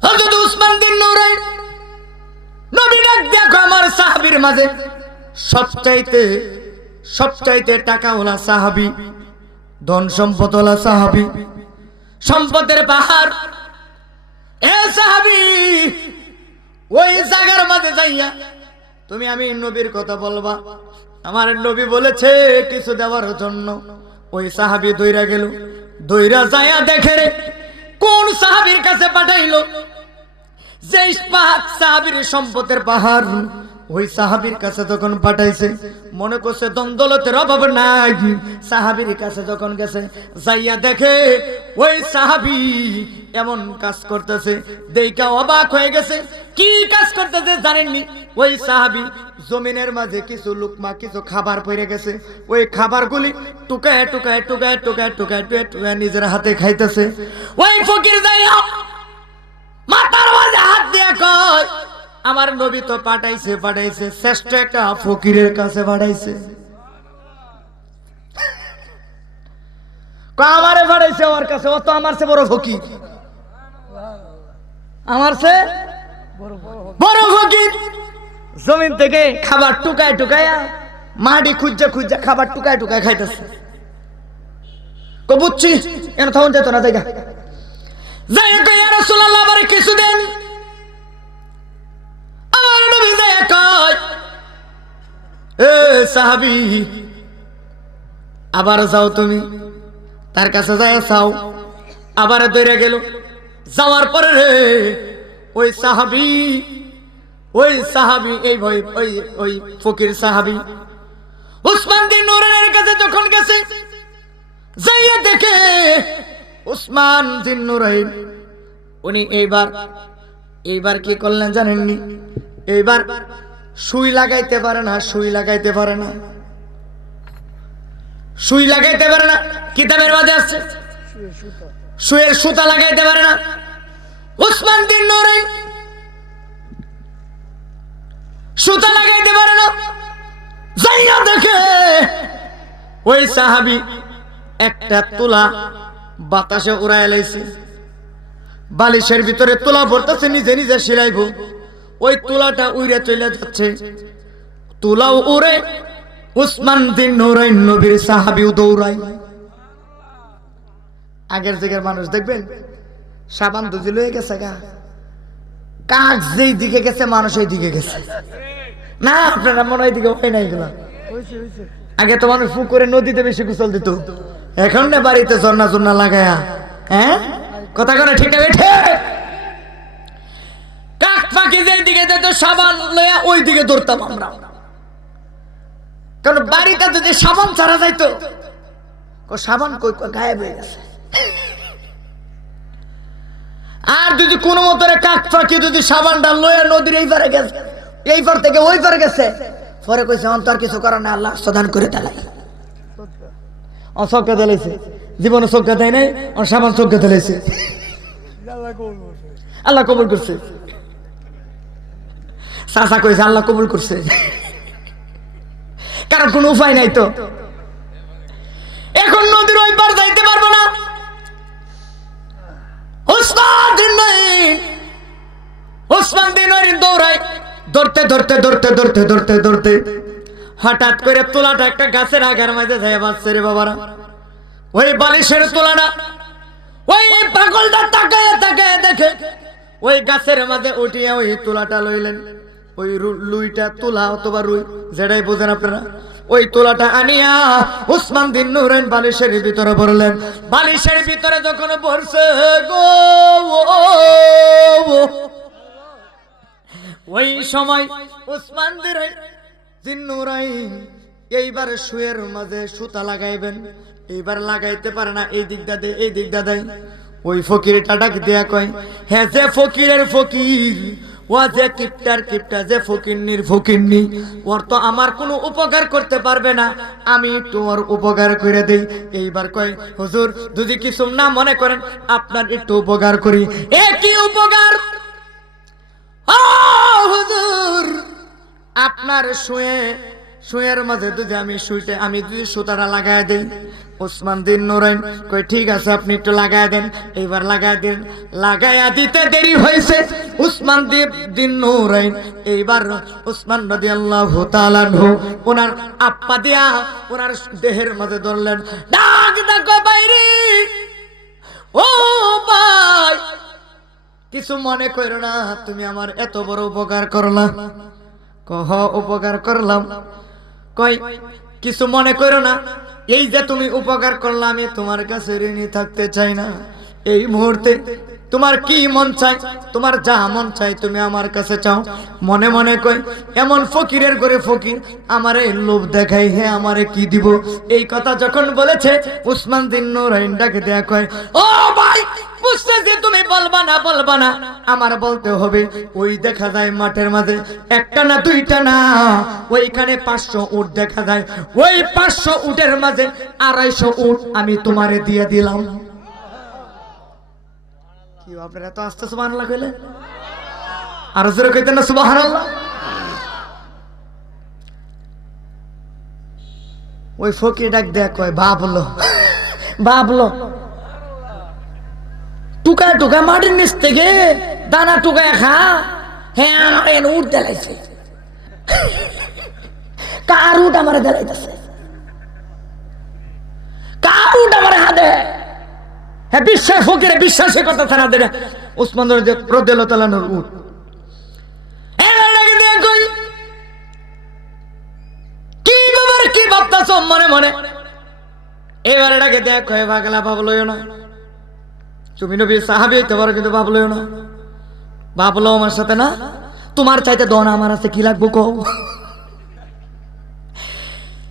হযরত উসমান বিন নুরাইন নবী ডাক দেখো আমার সাহাবীর মাঝে সবচাইতে টাকাওয়ালা সাহাবী, ধন সম্পদওয়ালা সাহাবী, সম্পদের পাহাড়। এ সাহাবী, ওই জায়গার মাঝে যাইয়া তুমি আমি নবীর কথা বলবা। আমার নবী বলেছে কিছু দেওয়ার জন্য। ওই সাহাবী দইরা গেল, দইরা যায়া দেখে রে কোন সাহাবীর কাছে পাঠাইলো, যে সাহাবীর সম্পদের পাহাড় ওই সাহাবীর কাছে যখন পাঠাইছে, মনে করছে দ্বন্দ্বলতের অভাব নাই। সাহাবীর কাছে যখন গেছে, যাইয়া দেখে ওই সাহাবী এমন কাজ করতেছে, দেখা অবাক হয়ে গেছে। কি কাজ করতেছে জানেননি? ওই সাহাবী জমিনের মাঝে কিছু লুকমা কিছু খাবার পড়ে গেছে, ওই খাবারগুলি টুকায় টুকায় টুকায় টুকায় টুকায় টুকায় টুকায় নিজের হাতে খাইতেছে। ওই ফকির যাইয়া মাথার মাঝে হাত দিয়ে কয়, আমার নবী তো পাঠাইছে পাঠাইছে, শ্রেষ্ঠ একটা ফকিরের কাছে পাঠাইছে। আমারে পাঠাইছে ওর কাছে, ও তো আমার চেয়ে বড় ফকির, আমার চেয়ে বড় ফকির। জমিন থেকে খাবার টুকায় টুকায়া মাটি খুঁজা খুঁজা খাবার টুকায় টুকায় খাইতেছে। বুঝছি কেন তখন যেত না জায়গা যাই ইয়া রাসূলুল্লাহ, আমারে কিছু দেন। আমার নবী যায় কয়, এ সাহাবী আবার যাও তুমি তার কাছে যায় চাও। আবার দৌড়ে গেল, যাওয়ার পরে রে ওই সাহাবী এই ভাই ওই ফকির সাহাবী উসমান বিন নুরাইনের কাছে যখন গেছে, যাইয়া দেখে উসমান বিন নুরাইন উনি এইবার কি করলেন জানেননি? এইবার সুই লাগাইতে পারে না, সুই লাগাইতে পারে না, সুই লাগাইতে পারে না। কিতাবের মাঝে আছে সুইয়ের সুতা লাগাইতে পারে না। উসমান বিন নুরাইন সুতা লাগাইতে পারে না। যাইয়া দেখে ওই সাহাবী একটা তুলা বাতাসে উড়াইয়া লাইছে, বালিশের ভিতরে তুলা ভরতেছে, নিজে নিজে শিলাইব। ওই তুলাটা উড়ে চলে যাচ্ছে, তুলাও উড়ে, উসমান বিন নুরাইন নবীর সাহাবীও দৌড়ায়। আগের যুগের মানুষ দেখবেন সাবান দুজি লয়ে গেছে গা, কাক যেই দিকে গেছে মানুষ ওই দিকে গেছে না। আপনারা মনে হয় দিকে হয় নাই গুলা। আগে তো মানুষ পুকুরে নদীতে বেশি গোসল দিত, এখন না বাড়িতে ঝর্ণা ঝর্ণা লাগায়া। হ্যাঁ কথা কেন ঠিক না? কাক পাখি যেই দিকে যেত সাবান লয়া ওই দিকে দৌড়তাম আমরা, কারণ বাড়িতে যদি সাবান ছাড়া যাইতো, সাবান কই গায়েব হয়ে গেছে। আর যদি কোনো মতরে কাক পাখি যদি সাবানটা লয়ে নদীর এই পারে গেছে, এই পার থেকে ওই পারে গেছে, পরে কইছে অন্তর কিছু করার না, আল্লাহ সাবধান করে দেলাই। চোখে দিলাইছে, জীবনে চোখে দেয় নাই, সাবান চোখে দিলাইছে, আল্লাহ কবুল করছে। চাচা কইছে আল্লাহ কবুল করছে, কারণ কোনো উপায় নাই তো। এখন নদীর ওই পার যাইতে পারবো না। উসমান বিন নুরাইন দৌড়ায়, ধরতে ধরতে ধরতে ধরতে ধরতে ধরতে হঠাৎ করে তোলাটা একটা গাছের আগার মাঝে যায় বাজছে রে বাবারা। ওই বালিশের তোলাটা ওই পাগলটা তাকায় তাকায় দেখে ওই গাছের মাঝে উঠিয়া ওই তোলাটা লইলেন। ওই লুইটা তোলা অথবা রুই যেটাই বোঝেন আপনারা, ওই তোলাটা আনিয়া উসমান বিন নুরাইন বালিশের ভিতরে ভরলেন। বালিশের ভিতরে যখন ভরছে গো, ওই সময় উসমান বিন নুরাইন এইবার শুয়ের মাঝে সুতা লাগাইবেন, এইবার লাগাইতে পারে না, এই দিকটা দে এই দিকটা দেয়। ওই ফকিরটা ডাক দেয়া কয়, হ্যাঁ যে ফকিরের ফকির, ও যে কিপটার কিপটা, যে ফকিরনির ফকিরনি, ওর তো আমার কোনো উপকার করতে পারবে না, আমি একটু ওর উপকার করে দেই। এইবার কয়, হুজুর যদি কিছু না মনে করেন আপনার একটু উপকার করি। এ কি উপকার? ও হুজুর, আপনার শুয়ের মাঝে যদি আমি যদি সুতাটা লাগায় দেই। উসমান বিন নুরাইন কই ঠিক আছে আপনি একটু লাগায় দেন। এইবার লাগায় দেন, লাগায়া দিতে দেরি হয়েছে। উসমান বিন নুরাইন এইবার উসমান রাদিয়াল্লাহু তাআলা আনহু ওনার আপা দিয়া ওনার দেহের মাঝে ধরলেন, ডাক ডাকো বাইরে, ও ভাই কিছু মনে করো না, তুমি আমার এত বড় উপকার করলা। কহ উপকার করলাম। কই কিছু মনে করো না, এই যে তুমি উপকার করলা, আমি তোমার কাছে ঋণী থাকতে চাই না। এই মুহূর্তে তোমার কি মন চাই, তোমার যা মন চাই তুমি আমার কাছে চাও। মনে মনে কই এমন ফকিরের ঘরে ফকির আমারে লোভ দেখাই, হে আমারে কি দিব। এই কথা যখন বলেছে উসমান বিন নুরাইন ডাকে দেয়া কয়, ও ভাই বুঝতেছি তুমি বলবা না, আমার বলতে হবে। ওই দেখা যায় মাঠের মাঝে একটা না দুইটা না, ওইখানে 500 উট দেখা যায়। ওই 500 উটের মাঝে 250 উট আমি তোমারে দিয়ে দিলাম। কি আপনারা তো আস্তে সুবহানাল্লাহ কইলেন, আর জোরে কইতেন না সুবহানাল্লাহ। ওই ফকির ডাক দেয়া কয়, ভাবলো টুকা টুকা মাটির নিচ থেকে দানা টুকা খা। হ্যাঁ আমার এনে উঠ দেলাইছে, কার উঠ আমার দেলাইতেছে, কার উঠ আমার হাতে। হ্যাঁ বিশ্বাস ফকিরে বিশ্বাসের কথা ছাড়া দেয় উসমান রাদিয়াল্লাহু তাআলা আনহুর উঠ। কি ব্যাপার, কি ভাবতাছো মনে মনে? এবার এটাকে দেখ হয়ে পাগলা, ভাবলইও না। তুমি নবীর সাহাবী হইতে পারো কিন্তু ভাবলইও না। ভাবলো আমার সাথে না, তোমার চাইতে দন আমার আছে, কি লাগবো কও?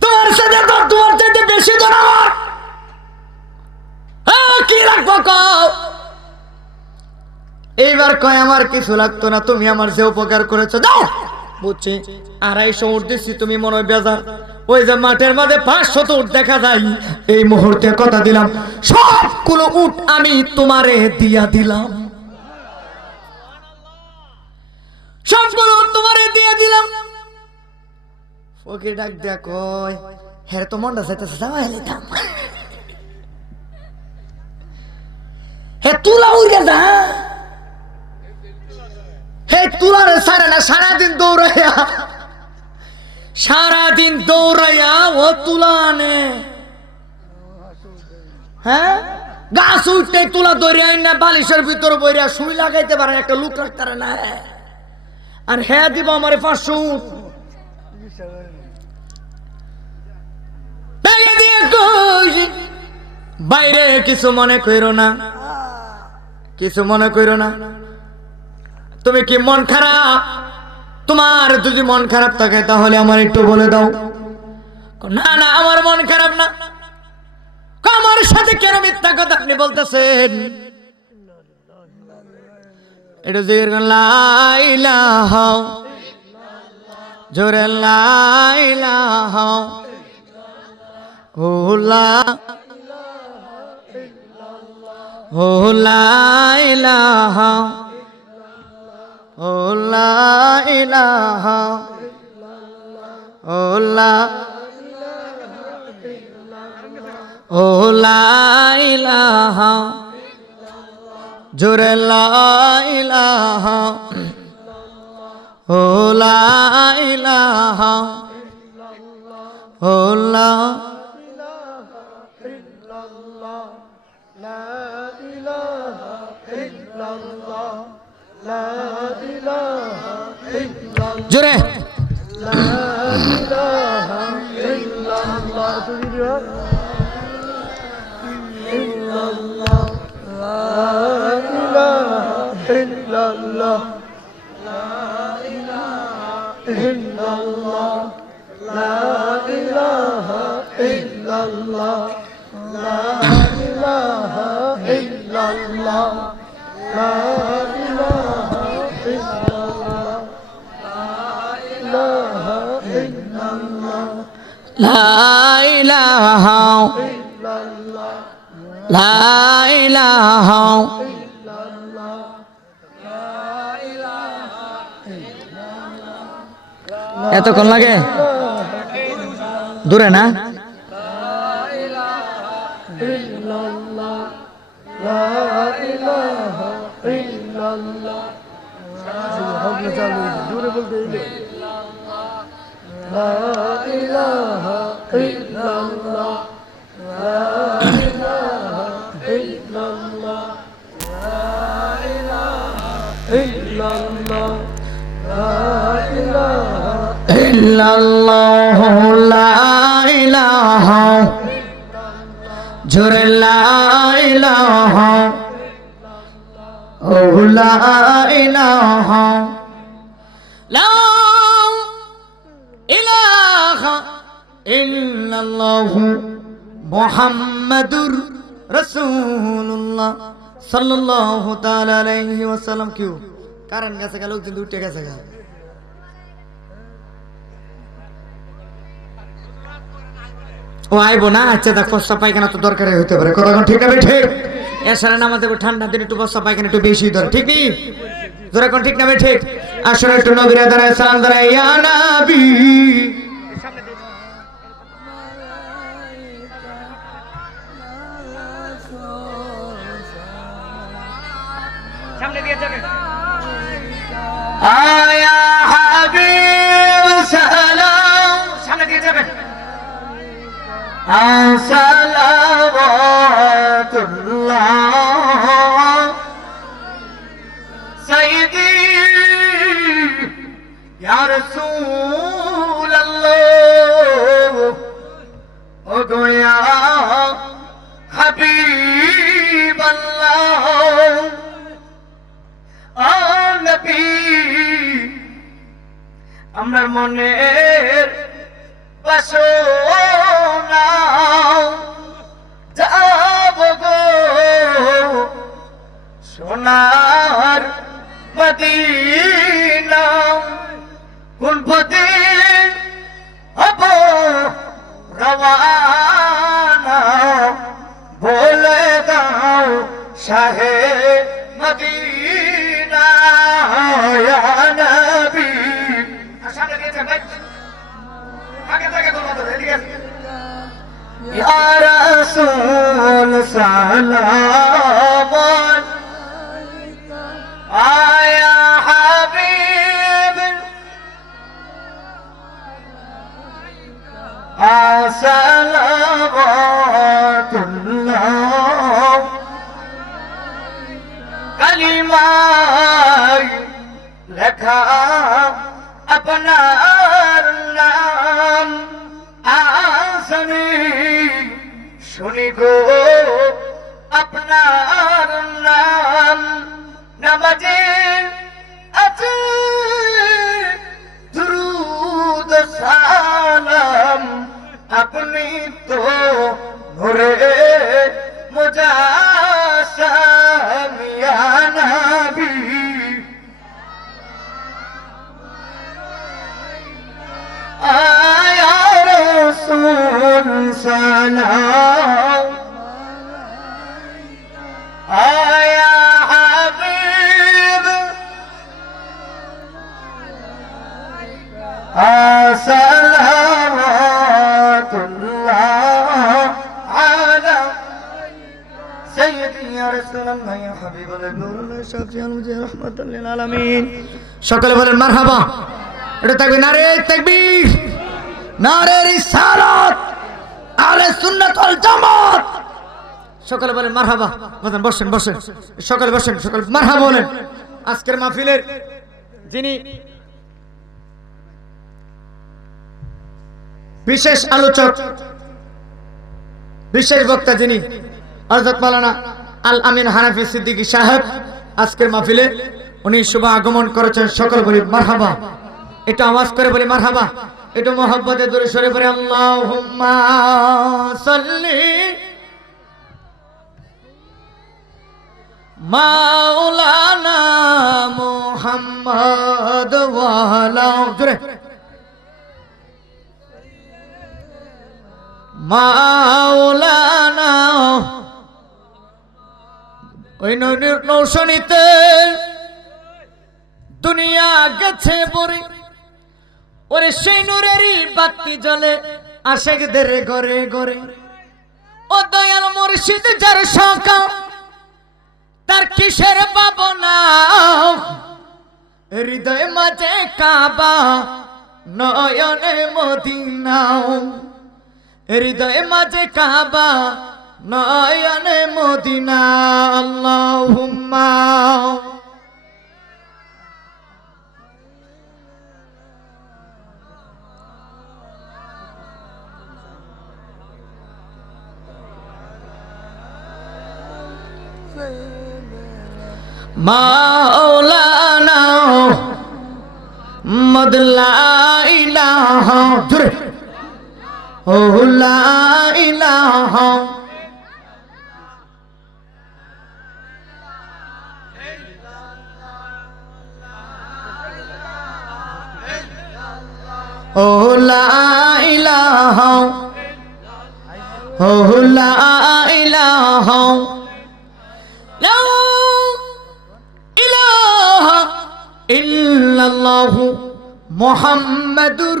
তোমার সাথে তো তোমার চাইতে বেশি দন আমার, কি লাগবো কও? এইবার কয় আমার কিছু লাগতো না, তুমি আমার যে উপকার করেছো দাও। বুঝছি 250 উঠ দিচ্ছি, তুমি মনে হয় বেজার। ওই যে মাঠের মাঝে 500 উঠ দেখা যায়, এই মুহূর্তে কথা দিলাম সবগুলো উঠ আমি তোমারে দিয়া দিলাম, সবগুলো তোমারে দিয়ে দিলাম। ফকির ডাক দেয়া কয়, হ্যাঁ তো মনটা চাইতেছে যাওয়াই নিতাম। হ্যাঁ তুলা উড়ে যা, হে তুলার সারা না, সারাদিন দৌড়াইয়া ও তুলা আনে। হ্যাঁ গাছ উঠতে তুলা ধরে আইন না, বালিশের ভিতর বইরা সুই লাগাইতে পারে একটা লুক রাখতে না। আর হ্যাঁ দিব আমারে 500 উঠ। বাইরে কিছু মনে কইরো না, কিছু মনে কইরো না। তুমি কি মন খারাপ? তোমার যদি মন খারাপ থাকে তাহলে আমার একটু বলে দাও। না না আমার মন খারাপ না। আমার সাথে কেন মিথ্যা কথা আপনি বলতেছেন? এটা জিকির করুন, লা ইলাহা জোরে লা ইলাহা ও লা ইলাহা ও লা ইলাহা ও লা ইলাহা জোরে লা ইলাহা ও লা ইলাহা ও লা জোরে লা ইলাহা লা ইলাহা এতক্ষণ লাগে দূরে না? দূরে বলতে লা ইলাহা ইল্লাল্লাহ লা ইলাহা ইল্লাল্লাহ লা ইলাহা ইল্লাল্লাহ লা ইলাহা ইল্লাল্লাহ লা ইলাহা জোরে লা ইলাহা ও লা ইলাহা লা ইলাহা ইল্লাল্লাহু মুহাম্মাদুর রাসূলুল্লাহ সাল্লাল্লাহু তাআলা আলাইহি ওয়াসাল্লাম। কিউ কারণ গেছে গেল লোকজন উঠে গেছে গা ও আইবো না। আচ্ছা দেখ প্রস্তাব পায়খানা তো দরকার হইতে পারে, কথা ঠিক না? ঠিক এসারে নামাজ দেবো ঠান্ডা দিন একটু প্রস্তাব পায়খানা একটু বেশি ধরে, ঠিক নেই? ধরে কোন ঠিক না? ঠিক। আসলে একটু নবীর দ্বারা সালাম দ্বারা ইয়া নবী সামনে দিয়ে যাবে আয়া হাবিব সালাম, সামনে দিয়ে যাবে সালাওয়াতুল্লাহ সাইয়্যিদি ইয়া রাসূলুল্লাহ ও গো ইয়া হাবিবাল্লাহ ও নবী আমার মনের বাসনা যাব গো সোনার মদিনা, কোন পথে হব রওয়ানা বলে দাও শাহে মদিনা ইয়া নবী। সামনে দিয়ে যাবে আগে থেকে বলবো তো এদিকে ইয়া রাসূল সালাম আয়া হাবিব সালাওয়াতুল্লাহ কালিমায় লেখা আপনার নাম আসনে শুনি গো আপনার নাম, নামাজে আছে দুরূদ সালাম, আপনি তো নূরে মুজাসসাম ইয়া নবী। আয়া রাসূল সালাম আয়া হাবিব সালাওয়াতুল্লাহ আলা সাইয়্যিদি ইয়া রাসূলুল্লাহ ইয়া হাবিবাল্লাহ নূরুল্লাহ শাফিউল মুজিব রাহমাতাল লিল আলামিন। সকলে বলেন মারহাবা। এটা তাকবীর, নারে তাকবীর, নারে রিসালাত, আহলে সুন্নাত ওয়াল জামাত। সকলে বলেন মারহাবা। বসেন বসেন, সকলে বসেন, সকলে মারহাবা বলেন। আজকের মাহফিলের যিনি বিশেষ আলোচক, বিশেষ বক্তা, যিনি হযরত মাওলানা আল আমিন হানাফি সিদ্দিকী সাহেব, আজকের মাহফিলে উনি শুভ আগমন করেছেন। সকল বলি মারহাবা। এটা আওয়াজ করে বলি মারহাবা। একটু মোহাব্বতে দূরে সরে পড়ে আল্লাহুম্মা সাল্লি মাওলানা মুহাম্মদ ওয়া আলা জোরে মাওলানা। ওই নৌশনীতে দুনিয়া গেছে বরে, ওরে সেই নূরেরই বাতি জ্বলে আশেকদের ঘরে ঘরে। ও দয়াল মুর্শিদ যার শাখা, তার কিসের পাবনা, হৃদয় মাঝে কাবা নয়নে মদিনা, হৃদয় মাঝে কাবা নয়নে মদিনা। আল্লাহুম্মা মাওলানা মুহাম্মদ লা ইলাহা জোরে ও লা ইলাহা ও লা ইলাহা ও লা ইলাহা লা ইলাহা ইল্লাল্লাহু মুহাম্মাদুর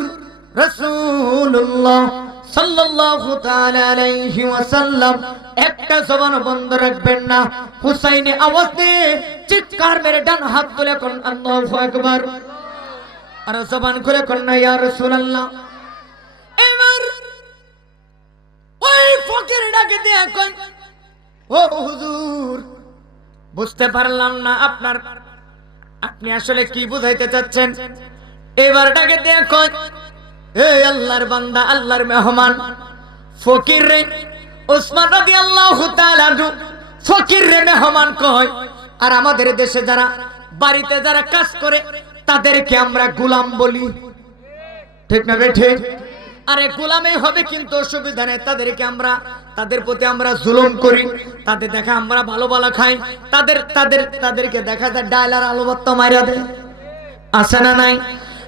রাসূলুল্লাহ সাল্লাল্লাহু তাআলা আলাইহি ওয়াসাল্লাম। একটা জবান বন্ধ রাখবেন না। হুসাইনি আওয়াজ দিয়ে চিৎকার মেরে ডান হাত তুলে কোন আল্লাহু আকবার, আর জবান খুলে কোন ইয়া রাসূলুল্লাহ। এবার ওই ফকির ডাকে দিয়ে কই, ও হুজুর, বুঝতে পারলাম না আপনি আসলে কি বুঝাইতে চাচ্ছেন। এবার ডাকে দিয়ে কই, হে আল্লাহর বান্দা, আল্লাহর মেহমান ফকির রে, ওসমান রাদিয়াল্লাহু তাআলা ফকির রে মেহমান কয়। আর আমাদের দেশে যারা বাড়িতে যারা কাজ করে তাদেরকে আমরা গোলাম বলি, ঠিক না বেঠে? আরে গোলামই হবে, কিন্তু অসুবিধা নেই। তাদের প্রতি আমরা জুলুম করি, তাদের দেখা আমরা ভালো ভালো খাই, তাদেরকে দেখা যায় ডাল আর আলু ভর্তা মাইরা দেয়, আছে না নাই?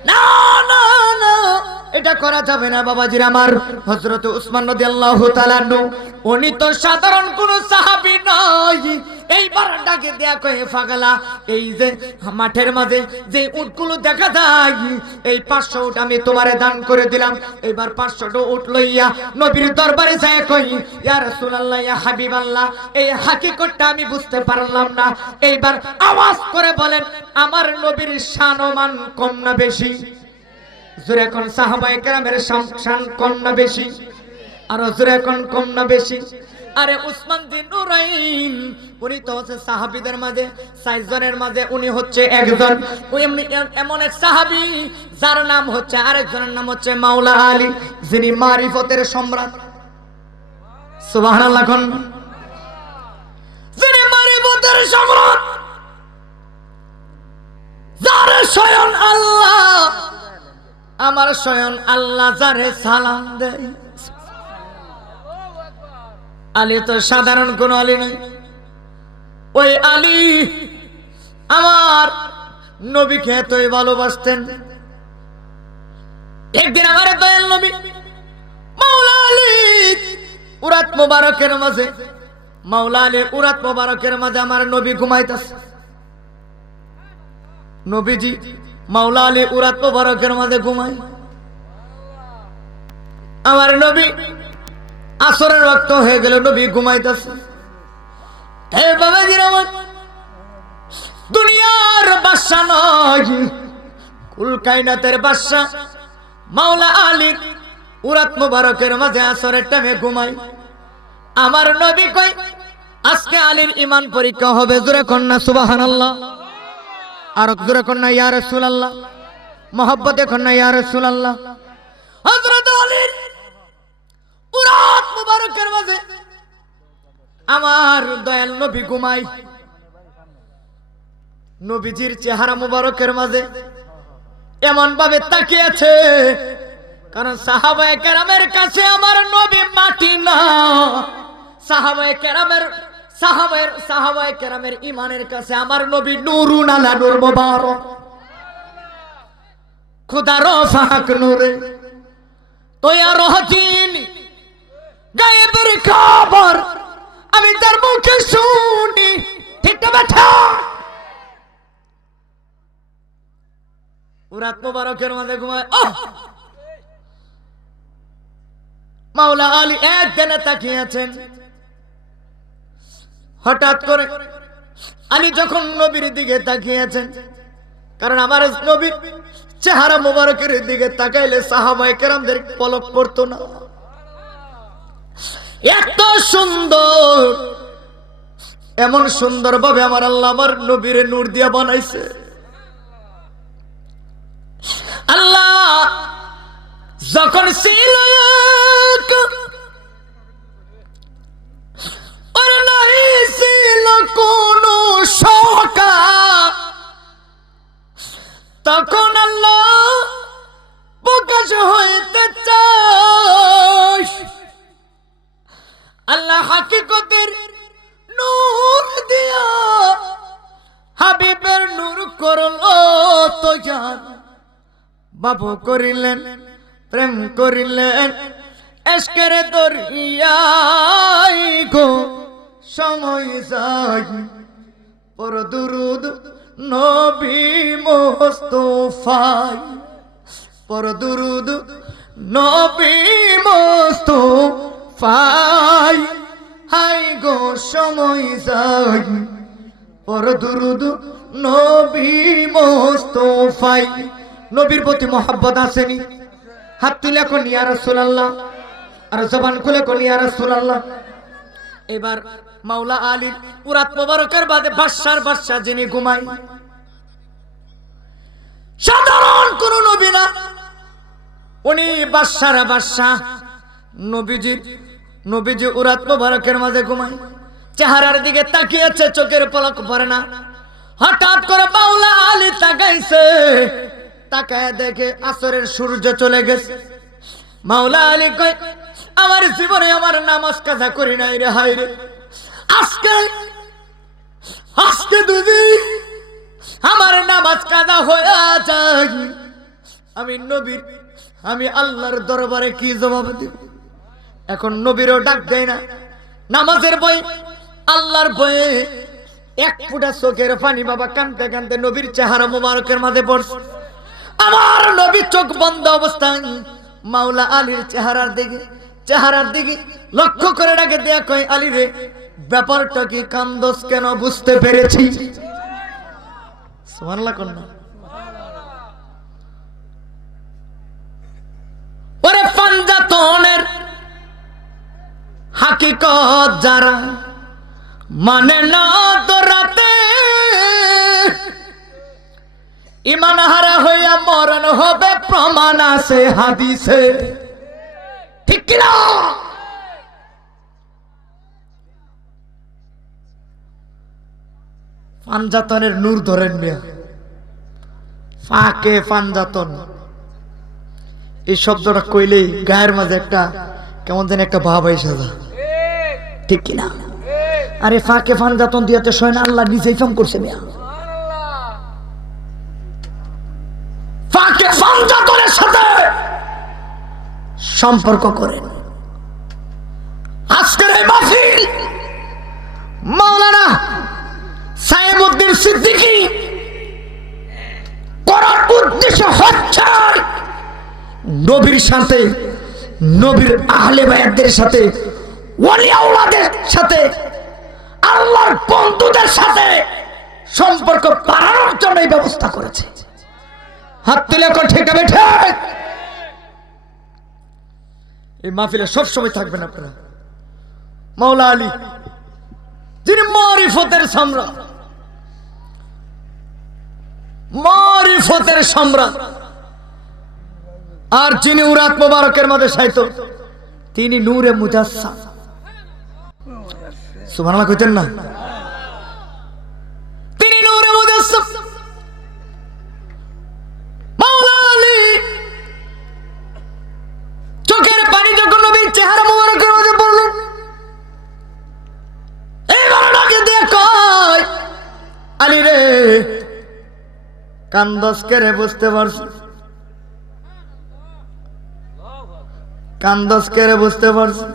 না না না, এটা করা যাবে না বাবাজির আমার। হযরত উসমান রাদিয়াল্লাহু তাআলা উনি তো সাধারণ কোন সাহাবী নয়। এইবার ডাকে দেয়া কয়ে, পাগলা, এই যে মাঠের মাঝে যে উটগুলো দেখা যায়, এই 500 উট আমি তোমারে দান করে দিলাম। এবার 500টা উট লইয়া নবীর দরবারে যায় কই, ইয়া রাসূলুল্লাহ, ইয়া হাবিবাল্লাহ, এই হাকিকতটা আমি বুঝতে পারলাম না। এইবার আওয়াজ করে বলেন, আমার নবীর শান ও মান কম না বেশি? জোরে কোন সাহাবায়ে কেরামের শান কম না বেশি? আর জোরে কোন কম না বেশি? আরে উসমান বিন নুরাইন উনি তো হচ্ছে সাহাবীদের মাঝে 6 জনের মাঝে উনি হচ্ছে একজন। এমন এক সাহাবী যার নাম হচ্ছে, আরেকজনের নাম হচ্ছে মাওলা আলী, যিনি মারিফতের সম্রাট। সুবহানাল্লাহ, যিনি মারিফতের সম্রাট, যার স্বয়ং আল্লাহ, আমার স্বয়ং আল্লাহ যারে সালাম দেয়। আলী তো সাধারণ কোন আলী নয়। ওই আলী আমার নবীকে এতই ভালোবাসতেন। একদিন আমার দয়াল নবী মাওলা আলী উরাত মোবারকের মাঝে, মাওলা আলী উরাত মোবারকের মাঝে আমার নবী ঘুমাইতেছে। নবীজি মাওলা আলী উরাত মোবারকের মাঝে ঘুমায়। আমার নবী আসরের ওয়াক্ত হয়ে গেল, নবী ঘুমাইতেছে। হে বাবাজির আমার, দুনিয়ার বাদশা নয়, কুল কায়নাতের বাদশা মাওলা আলী উরাত মুবারকের মাঝে আসরের টাইমে ঘুমায়। আমার নবী কই, আজকে আলীর ঈমান পরীক্ষা হবে। জোরে কন্যা সুবহানাল্লাহ, আর জোরে কন্যা ইয়া রাসূলুল্লাহ, মুহাব্বতে কন্যা ইয়া রাসূলুল্লাহ। হযরত আলীর উরাত মুবারকের মাঝে আমার দয়াল নবী ঘুমাই। নবীজির চেহারা মুবারকের মাঝে এমন ভাবে তাকিয়েছে, কারণ সাহাবায়ে কেরামের কাছে আমার নবী মাটি না। সাহাবায়ে কেরামের ঈমানের কাছে আমার নবী নূরুন আলা নূর মুবারক, খুদার ফাক নূরে তোয়া রহতিন গায়েবের খবর আমি তার মুখে শুনি, ঠিক না বেটা? উরাত মুবারকের মাঝে ঘুমায়। মাওলা আলী একদিনে তাকিয়েছেন। হঠাৎ করে আলী যখন নবীর দিকে তাকিয়েছেন, কারণ আমার নবীর চেহারা মুবারকের দিকে তাকাইলে সাহাবায়ে কেরামদের পলক পড়তো না। এত সুন্দর, এমন সুন্দর ভাবে আমার আল্লাহ আমার নবীরে নূর দিয়া বানাইছে। আল্লাহ যখন ছিল আর নাই ছিল কোন সকাল, আল্লাহ হাকিকতের নূর দিয়া হাবিবের নূর করলো তৈয়ার। বাবু করিলেন প্রেম করিলেন এশকের দরিয়ায় গো, সময় যাই পর দুরুদ নবী মুস্তাফায়, পর দুরুদ নবী মুস্তাফায়, হাই গো সময় যাই পর দুরুদ নবী মুস্তাফায়। নবীর প্রতি মহব্বত আসেনি? হাত তুলে কোন ইয়া রাসূলুল্লাহ, আর জবান খুলে কোন ইয়া রাসূলুল্লাহ। এবার মাওলা আলীর পুরাত মোবারকের বাদে বাদশাহ যিনি ঘুমাই, সাধারণ কোন নবী না, উনি বাদশাহ। নবীজি উরাত মোবারকের মাঝে ঘুমায়, চেহারার দিকে তাকিয়েছে, চোখের পলক পড়ে না। হঠাৎ করে মাওলা আলী তাকাইছে, তাকায় দেখে আসরের সূর্য চলে গেছে। মাওলা আলী কয়, আমার জীবনে আমার নামাজ কাজা করি নাই রে, হায় রে, আজকে দুদিন আমার নামাজ কাজা হয়ে যায়। আমি আল্লাহর দরবারে কি জবাব দিব? এখন নবীরও ডাক দেয় না, নামাজের বই, আল্লাহর বয়ে এক ফুটা চোখের পানি বাবা কানতে কানতে নবীর চেহারা মোবারকের মাঝে পড়ছে। আমার নবী চোখ বন্ধ অবস্থায় মাওলা আলীর চেহারার দিকে লক্ষ্য করে ডাকে দেয়া কয়, আলী রে, ব্যাপারটা কি কান্দস কেন? বুঝতে পেরেছি। সুবহানাল্লাহ কন্যা। ওরে পাঞ্জাতনের হাকিকত যারা মানে না তো রাতে ইমান হারা হইয়া মরণ হবে, প্রমাণ আছে হাদিসে, ঠিক কিনা? পাঞ্জাতনের নূর ধরেন মিয়া, ফাঁকে পাঞ্জাতন এই শব্দটা কইলেই গায়ের মাঝে একটা কেমন যেন একটা ভাব এসে যায়, ঠিক কিনা? আরে ফাঁকে পাঞ্জাতন দিয়াতে সয় না, আল্লাহ নিজেই ফোন করছে মিয়া। ফাঁকে পাঞ্জাতনের সাথে সম্পর্ক করেন। আজকের এই মাহফিল মাওলানা সাইমুদ্দিন সিদ্দিকী করার উদ্দেশ্য হচ্ছে নবীর সাথে, নবীর আহলে বায়াতদের সাথে, ওলি আওলাদের সাথে, আল্লাহর বন্ধুদের সাথে সম্পর্ক বাড়ানোর জন্য এই ব্যবস্থা করেছে। হাত তুলে কোন ঠিক হবে? ঠিক। এই মাহফিলে সবসময় থাকবেন আপনারা। মাওলা আলী যিনি মারিফতের সম্রাট, আর যিনি উরাত মোবারকের মধ্যে সাইতো, তিনি নূরে মুজাসসাম। সুবহানাল্লাহ কইতেন না? তিনি নূরে মুজাসসাম। মাওলা আলী চোখের পানি যখন নবীর চেহারা মোবারকের মধ্যে পড়লেন, এইবার ডাকে দিয়ে কয়, আলী রে, কান্দস করে বুঝতে পারছি, কান্দস করে বুঝতে পারছি,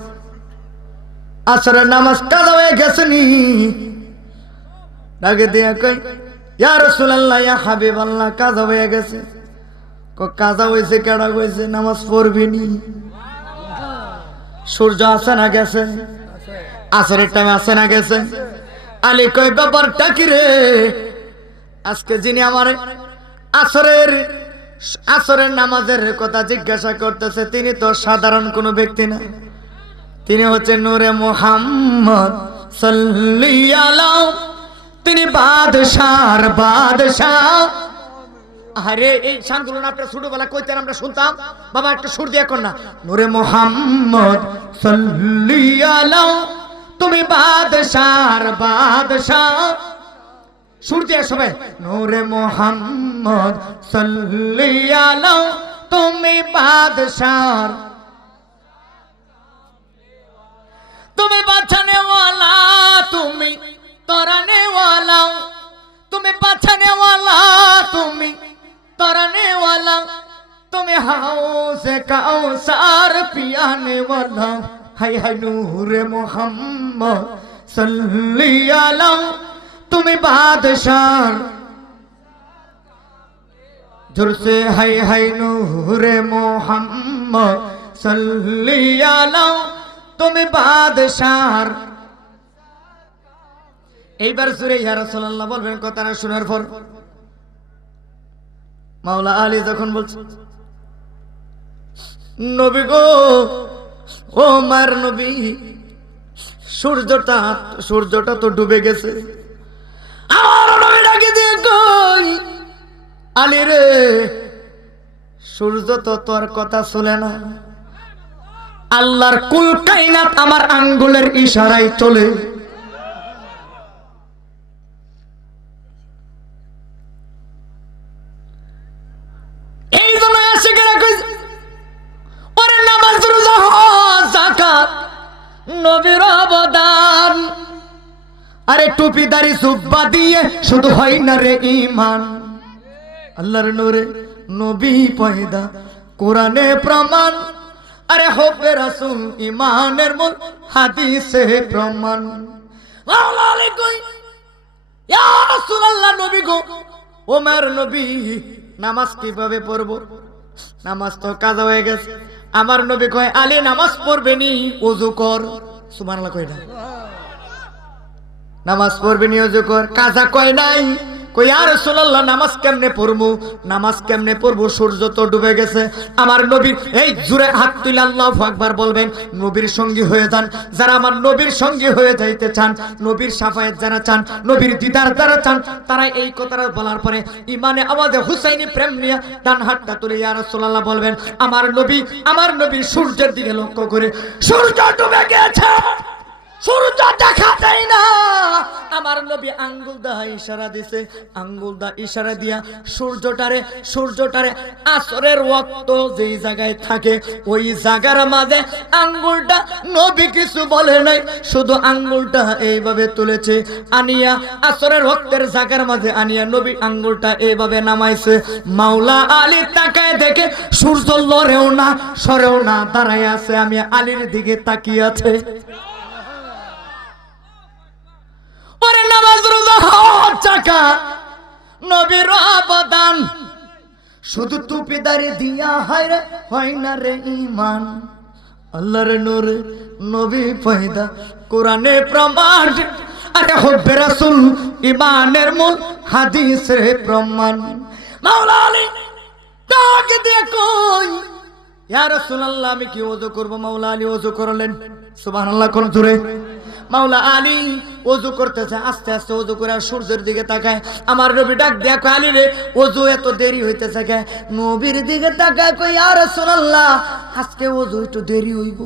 আসরের নামাজ কাজা হয়ে গেছে নি। ডাকে দিয়া কই, ইয়া রাসূলুল্লাহ, ইয়া হাবিবাল্লাহ, কাজা হয়ে গেছে। কাজা হয়েছে কেডা কইছে? নামাজ পড়বি নি? সূর্য আসে না গেছে? আসরের টাইমে আসে না গেছে? আলী কই, ব্যাপারটা কি রে? আজকে যিনি আমার আসরের নামাজের কথা জিজ্ঞাসা করতেছে, তিনি তো সাধারণ কোন ব্যক্তি না, তিনি হচ্ছে নূরে মুহাম্মদ সাল্লাল্লাহু আলাইহি, তিনি বাদশাহ। আরে এই শানগুলো না আপনারা ছোটবেলা কইতেন, আমরা শুনতাম। বাবা একটা সুর দিয়ে কর না, নূরে মুহাম্মদ সাল্লাল্লাহু আলাইহি, তুমি বাদশাহ। সুর দিয়ে সবাই, নূরে মুহাম্মদ সাল্লাল্লাহু আলাইহি, তুমি বাদশাহ, তুমি বাঁচানেওয়ালা, তুমি তরানেওয়ালা, তুমি বাঁচানেওয়ালা, তুমি তরানেওয়ালা, তুমি হাউজে কাউসার পিয়ানেওয়ালা। হাই হাই নূরে মোহাম্মদ সাল্লি আলা, তুমি বাদশাহ জোরসে হাই হাই নূরে মোহাম্মদ সাল্লি আলা, তুমি বাদশাহ। এইবার সুরে ইয়া রাসূলুল্লাহ বলবেন কথাটা শোনার পর মাওলা আলী যখন বলছে, নবী গো, ও মার নবী, সূর্যটা তো ডুবে গেছে। আমার নবী ডাকে দিয়ে কই, আলী রে, সূর্য তো তোর কথা শুনে না, আল্লাহর কুল কায়নাত আমার আঙ্গুলের ইশারায় চলে। এই জন্য আশিকেরা কই, ওরে নামাজ রোজা হজ যাকাত নবীর অবদান। আরে টুপি দাড়ি জুব্বা দিয়ে শুধু হয় না রে ঈমান। আল্লাহর নূরে নবী পয়দা, কোরআনে প্রমাণ। আরে হবে রাসূল ঈমানের মূল, হাদিসে প্রমাণ। মাওলা আলী কই, ইয়া রাসূলুল্লাহ, নবী গো, ওমর নবী, নামাজ কিভাবে পড়বো? নামাজ তো কাজা হয়ে গেছে। আমার নবী কয়, আলী নামাজ পড়বে নি, ওযু কর। সুবহানাল্লাহ কই না, নামাজ পড়বে নি, ওযু কর। কাজা কয় নাই। কই ইয়া রাসূলুল্লাহ, নামাজ কেমনে পড়বো? নামাজ কেমনে পড়বো? সূর্য তো ডুবে গেছে। আমার নবী, এই জোরে হাত তুলে আল্লাহু আকবার বলবেন, নবীর সঙ্গী হয়ে যান। যারা আমার নবীর সঙ্গী হয়ে যাইতে চান, নবীর শাফায়াত যারা চান, নবীর দিদার যারা চান, তারা এই কথাটা বলার পরে ইমানে আমাদের হুসাইনি প্রেম নিয়ে ডান হাতটা তুলে ইয়া রাসূলুল্লাহ বলবেন, আমার নবী সূর্যের দিকে লক্ষ্য করে, সূর্য ডুবে গেছে, সূর্য দেখা যায় না। আমার নবী আঙ্গুল দা ইশারা দিছে, আঙ্গুল দা ইশারা দিয়া সূর্যটারে আসরের ওয়াক্ত যেই জায়গায় থাকে ওই জায়গার মাঝে আঙ্গুলটা, নবী কিছু বলে নাই, শুধু আঙ্গুলটা এইভাবে তুলেছে, আনিয়া আসরের ওয়াক্তের জায়গার মাঝে আনিয়া নবী আঙ্গুলটা এইভাবে নামাইছে। মাওলা আলী তাকায় দেখে সূর্য লড়েও না, সরেও না, দাঁড়ায় আছে। আমি আলীর দিকে তাকিয়ে আছে। ওরে নামাজ রোজা হজ যাকাত নবীর অবদান, শুধু টুপি দাড়ি দিয়া হয় না রে ঈমান। আল্লাহর নূরে নবী পয়দা, কোরআনে প্রমাণ। আরে হবে রাসূল ঈমানের মূল, হাদিসে প্রমাণ। মাওলা আলী তাকে দিয়ে কই, ইয়া রাসূলুল্লাহ, আমি কি ওযু করব? মাওলা আলী ওযু করলেন। সুবহানাল্লাহ কোন জোরে। মাওলা আলী ওযু করতেছে, আস্তে আস্তে ওযু করে সূর্যের দিকে তাকায়। আমার নবী ডাক দেয়া কয়, আলী রে, ওযু এত দেরি হইতেছে কে? নবীর দিকে তাকায় কই, ইয়া রাসূলুল্লাহ, আজকে ওযু একটু দেরি হইব,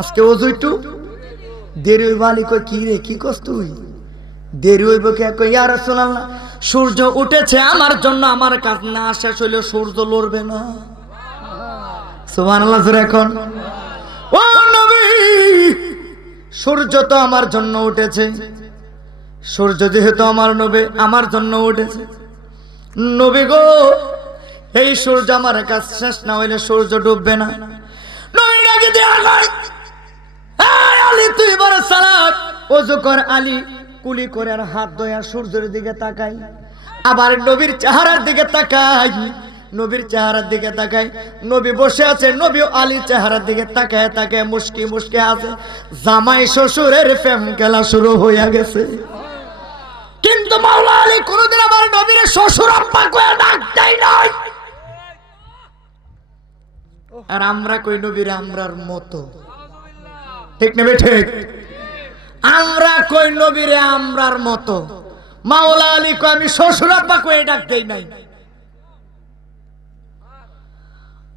আজকে ওযু একটু দেরি হইব। আলী কই, কি রে, কি কস তুই? দেরি হইব কে? কই, ইয়া রাসূলুল্লাহ, সূর্য উঠেছে আমার জন্য, আমার কাজ না শেষ হইলে সূর্য লড়বে না। সুবহানাল্লাহ জোরে এখন। ও নবী, সূর্য তো আমার জন্য উঠেছে, সূর্য যেহেতু আমার জন্য উঠেছে, নবী গো, এই সূর্য আমার কাজ শেষ না হইলে সূর্য ডুববে না। নবী ডাকে দিয়ে কয়, এই আলী, তুই বড় সালাত ওযু কর। আলী কুলি করে আর হাত ধোয়া সূর্যের দিকে তাকাই, আবার নবীর চেহারার দিকে তাকাই, নবীর চেহারার দিকে তাকাই। নবী বসে আছে, নবী আলীর চেহারার দিকে তাকায় তাকায় মুস্কি মুস্কি আছে। জামাই শ্বশুরের প্রেম খেলা শুরু হইয়া গেছে। কিন্তু মাওলা আলী কোনদিন আমার নবীর শ্বশুর আব্বা কইয়া ডাক দেয় নাই। আর আমরা কই নবীর আমরার মতো, ঠিক নেবে? ঠিক। আমরা কই নবীরে আমরার মতো। মাওলা আলী কই, আমি শ্বশুর আব্বা কইয়া ডাক দেই নাই।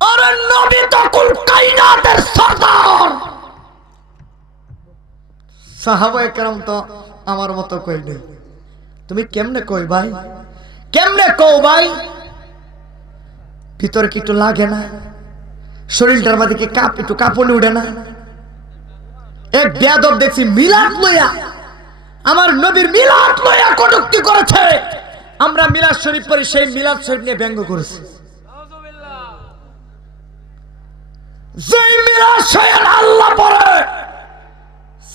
আরে নবী তো কুল কায়নাতের সরদার। সাহাবায়ে কেরাম তো আমার মতো কই নাই। তুমি কেমনে কই ভাই? কেমনে কও ভাই? ভিতরে কি একটু লাগে না? শরীরটার মধ্যে কি একটু কাঁপুনি উঠে না? এক বেয়াদব দেখছি মিলাদ লইয়া, আমার নবীর মিলাদ লইয়া কটূক্তি করেছে। আমরা মিলাদ শরীফ পড়ি, সেই মিলাদ শরীফ নিয়ে ব্যঙ্গ করেছি। যেই মিলাদ স্বয়ং আল্লাহ পড়ে,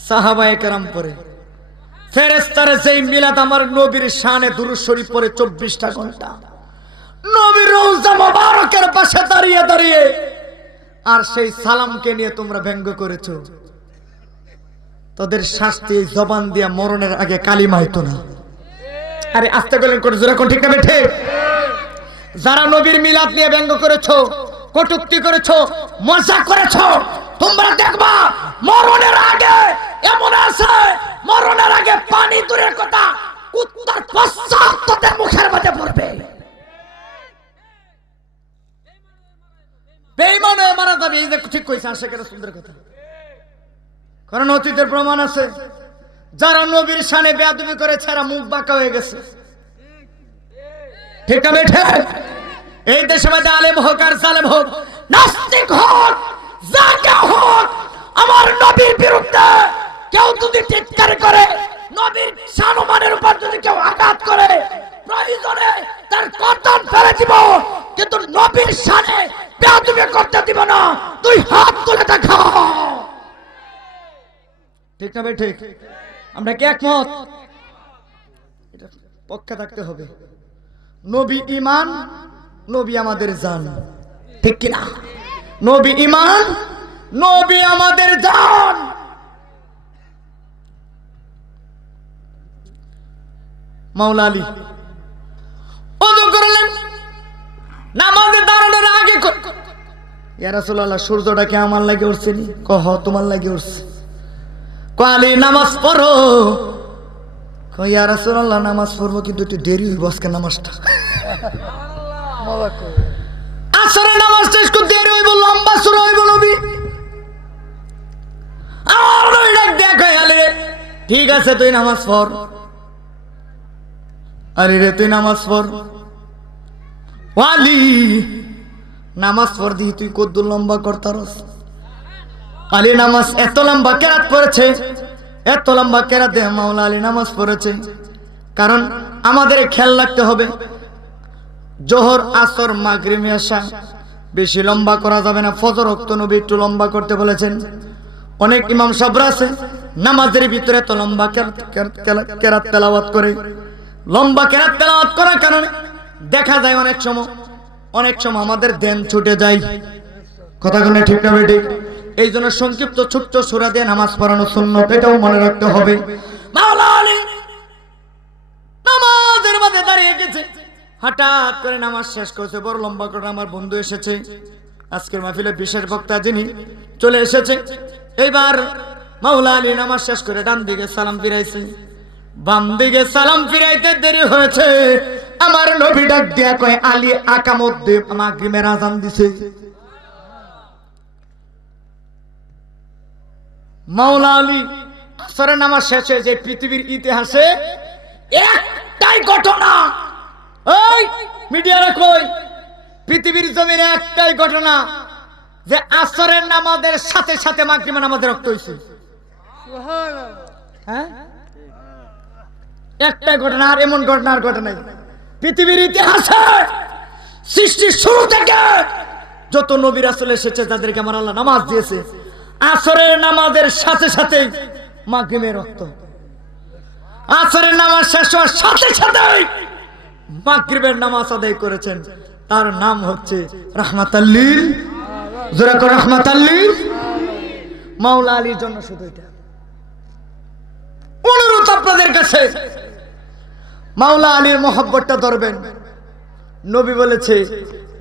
সাহাবায়ে কেরাম পড়ে, ফেরেশতারা যেই মিলাদ আমার নবীর শানে দুরূদ শরীফ পড়ে 24টা ঘন্টা, নবীর রওজা মোবারকের পাশে দাঁড়িয়ে দাঁড়িয়ে, আর সেই সালামকে নিয়ে তোমরা ব্যঙ্গ করেছো। তোদের শাস্তি জবান দিয়া মরণের আগে কালিমা হইতো না। আরে আস্তে গেলেন করে জোরে কোন ঠিক না বেঠে? যারা নবীর মিলাদ নিয়ে ব্যঙ্গ করেছো, কটূক্তি করেছো, মজা করেছো, তোমরা দেখবা মরণের আগে এমন আছে, মরণের আগে পানি দূরের কথা কুত্তার প্রস্রাব তোদের মুখের মধ্যে পড়বে। বেঈমান হয়ে মারা যাবে, এই যে ঠিক কইছে আশিকের সুন্দর কথা। কারণ অতীতের প্রমাণ আছে, যারা নবীর শানে বেয়াদবি করেছে এরা মুখ বাঁকা হয়ে গেছে। ঠিক না বেঠে? এই দেশে মধ্যে আলেম হোক আর জালেম হোক, নাস্তিক হোক, যা কেউ হোক, আমার নবীর বিরুদ্ধে কেউ যদি চিৎকার করে, নবীর সম্মানের উপর যদি কেউ আঘাত করে, প্রয়োজনে তার গর্দন ফেলে দিব, কিন্তু নবীর শানে বেয়াদবি করতে দিব না। তুই হাত তুলে দেখা। ঠিক না ভাই? ঠিক। আমরা কি একমত? এটা পক্ষে থাকতে হবে। নবী ঈমান, নবী আমাদের জান, ঠিক কি না? নবী ঈমান, নবী আমাদের জান। মাওলা আলী ওযু করলেন, নামাজে দাঁড়ানোর আগে ইয়া রাসূলুল্লাহ, সূর্যটা কি আমার লাগে উঠছে নি? কহ তোমার লাগে উঠছে। আলী নামাজ পড়ো। ইয়া রাসূলুল্লাহ নামাজ পড়বো, কিন্তু একটু দেরি হইব আজকে নামাজটা। আসরের নামাজটা একটু দেরি হইব, লম্বা শুরু হইব নবী। আর নবী দেখো আলী, ঠিক আছে তুই নামাজ পড়। আরে রে তুই নামাজ পড়। আলী নামাজ পড় দি, তুই কত লম্বা করতারস। আলী নামাজ এত লম্বা কেরাত পড়েছে, এত লম্বা কেরাতে মাওলা আলী নামাজ পড়েছে। কারণ আমাদের খেয়াল রাখতে হবে, জোহর, আসর, মাগরিব, এশা বেশি লম্বা করা যাবে না। ফজর ওয়াক্ত নবী একটু লম্বা করতে বলেছেন। অনেক ইমাম সাহেবরা আছে নামাজের ভিতরে এত লম্বা কেরাত তেলাওয়াত করে। লম্বা কেরাত তেলাওয়াত করার কারণে দেখা যায় অনেক সময় আমাদের ধ্যান ছুটে যায়। কথা কোন ঠিক না বেটি? এই জন্য সংক্ষিপ্ত ছোট্ট সূরা দিয়ে নামাজ পড়ানো সুন্নাত, এটাও মনে রাখতে হবে। মাওলা আলী নামাজের মধ্যে দাঁড়িয়ে গেছে, হঠাৎ করে নামাজ শেষ করেছে, বড় লম্বা করে আমার বন্ধু এসেছে, আজকের মাহফিলে বিশেষ বক্তা যিনি চলে এসেছে। এইবার মাওলা আলী নামাজ শেষ করে ডান দিকে সালাম ফিরাইছে, বাম দিকে সালাম ফিরাইতে দেরি হয়েছে। আমার নবী ডাক দিয়া কয়, আলী আকামত দে, মাগরিবের আযান দিছে। মাওলা আলী আসরের নামাজ শেষে যে পৃথিবীর ইতিহাসে একটাই ঘটনা, ওই মিডিয়ারা কই, পৃথিবীর জমিনে একটাই ঘটনা যে আসরের নামাজের সাথে সাথে মাগরিবের নামাজের রক্ত হইছে। হ্যাঁ, একটাই ঘটনা, আর এমন ঘটনা আর ঘটে নাই পৃথিবীর ইতিহাসে। সৃষ্টির শুরু থেকে যত নবী রাসূল এসেছে, যাদেরকে আমার আল্লাহ নামাজ দিয়েছে, আসরের নামাজের সাথে সাথে মাগরিবের রক্ত। আসরের নামাজ শেষ হওয়ার সাথে সাথে মাগরিবের নামাজ আদায় করেছেন। তার নাম হচ্ছে রাহমাতাল লিল, যারা করে রাহমাতাল লিল। মাওলা আলীর জন্য শুধু এটা অনুরোধ আপনাদের কাছে, মাওলা আলীর মহব্বতটা ধরবেন। নবী বলেছে,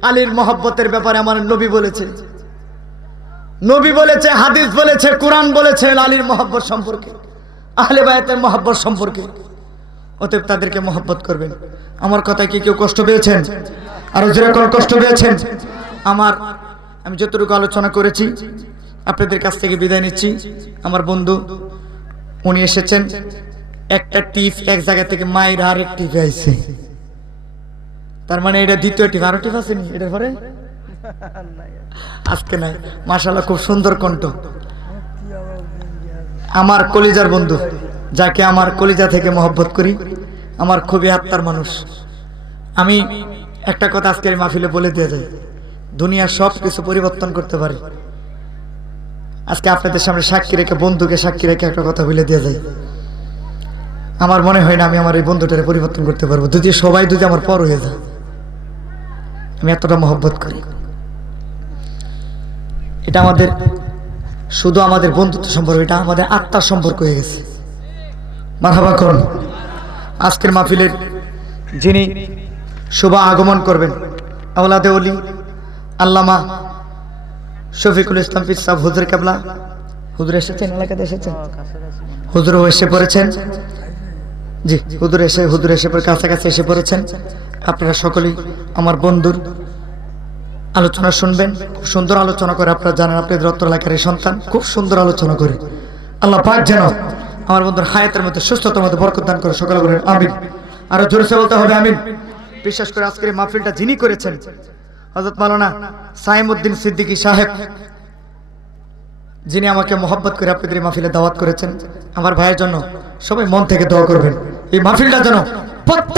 আলীর মহব্বতের ব্যাপারে আমার নবী বলেছে, হাদিস বলেছে, কোরআন বলেছে আলীর মহব্বত সম্পর্কে, আহলে বায়াতের মহব্বত সম্পর্কে। অতএব তাদেরকে মহব্বত করবেন। আমার কথায় কি কেউ কষ্ট পেয়েছেন? আরো যেরকম কষ্ট পেয়েছেন, আমি যতটুকু আলোচনা করেছি আপনাদের কাছ থেকে বিদায় নিচ্ছি। আমার বন্ধু উনি এসেছেন, একটা টিপ এক জায়গা থেকে মায়ের আরেক টিপে আইছে, তার মানে এটা দ্বিতীয় টিপ। আরো টিপ আসেনি এটার পরে? আজকে নাই। মাশাআল্লাহ, খুব সুন্দর কণ্ঠ। আমার কলিজার বন্ধু, যাকে আমার কলিজা থেকে মহব্বত করি, আমার খুবই আত্মার মানুষ। আমি একটা কথা আজকের মাহফিলে বলে দিয়ে যাই, দুনিয়ার সব কিছু পরিবর্তন করতে পারি। আজকে আপনাদের সামনে সাক্ষী রেখে, বন্ধুকে সাক্ষী রেখে একটা কথা বলে দিয়ে যাই, আমার মনে হয় না আমি আমার এই বন্ধুটারে পরিবর্তন করতে পারবো, যদি সবাই যদি আমার পর হয়ে যায়। আমি এতটা মহব্বত করি। এটা আমাদের শুধু আমাদের বন্ধুত্ব সম্পর্ক, এটা আমাদের আত্মার সম্পর্ক হয়ে গেছে। মারহাবা করুন। আজকের মাহফিলের যিনি শুভ আগমন করবেন, আওলাদে ওলি আল্লামা শফিকুল ইসলাম পীর সাহেব হুজুর কেবলা। হুজুর এসেছেন, এলাকাতে এসেছেন, হুজুরও এসে পড়েছেন। জি, হুজুর এসে পরে কাছাকাছি এসে পড়েছেন। আপনারা সকলেই আমার বন্ধুর আলোচনা শুনবেন। খুব সুন্দর আলোচনা করে, আপনারা জানেন আপনাদের অত্র এলাকার এই সন্তান খুব সুন্দর আলোচনা করে। আল্লাহ পাক যেন আমার বন্ধুর হায়াতের মধ্যে, সুস্থতার মধ্যে বরকত দান করে। সকলে বলেন আমিন। আরো জোরসে বলতে হবে আমিন। বিশেষ করে আজকের এই মাহফিলটা যিনি করেছেন, হযরত মাওলানা সাইমউদ্দিন সিদ্দিকী সাহেব, যিনি আমাকে মহব্বত করে আপনাদের এই মাহফিলে দাওয়াত করেছেন। আমার ভাইয়ের জন্য সবাই মন থেকে দোয়া করবেন, এই মাহফিলটা যেন প্রত্যেক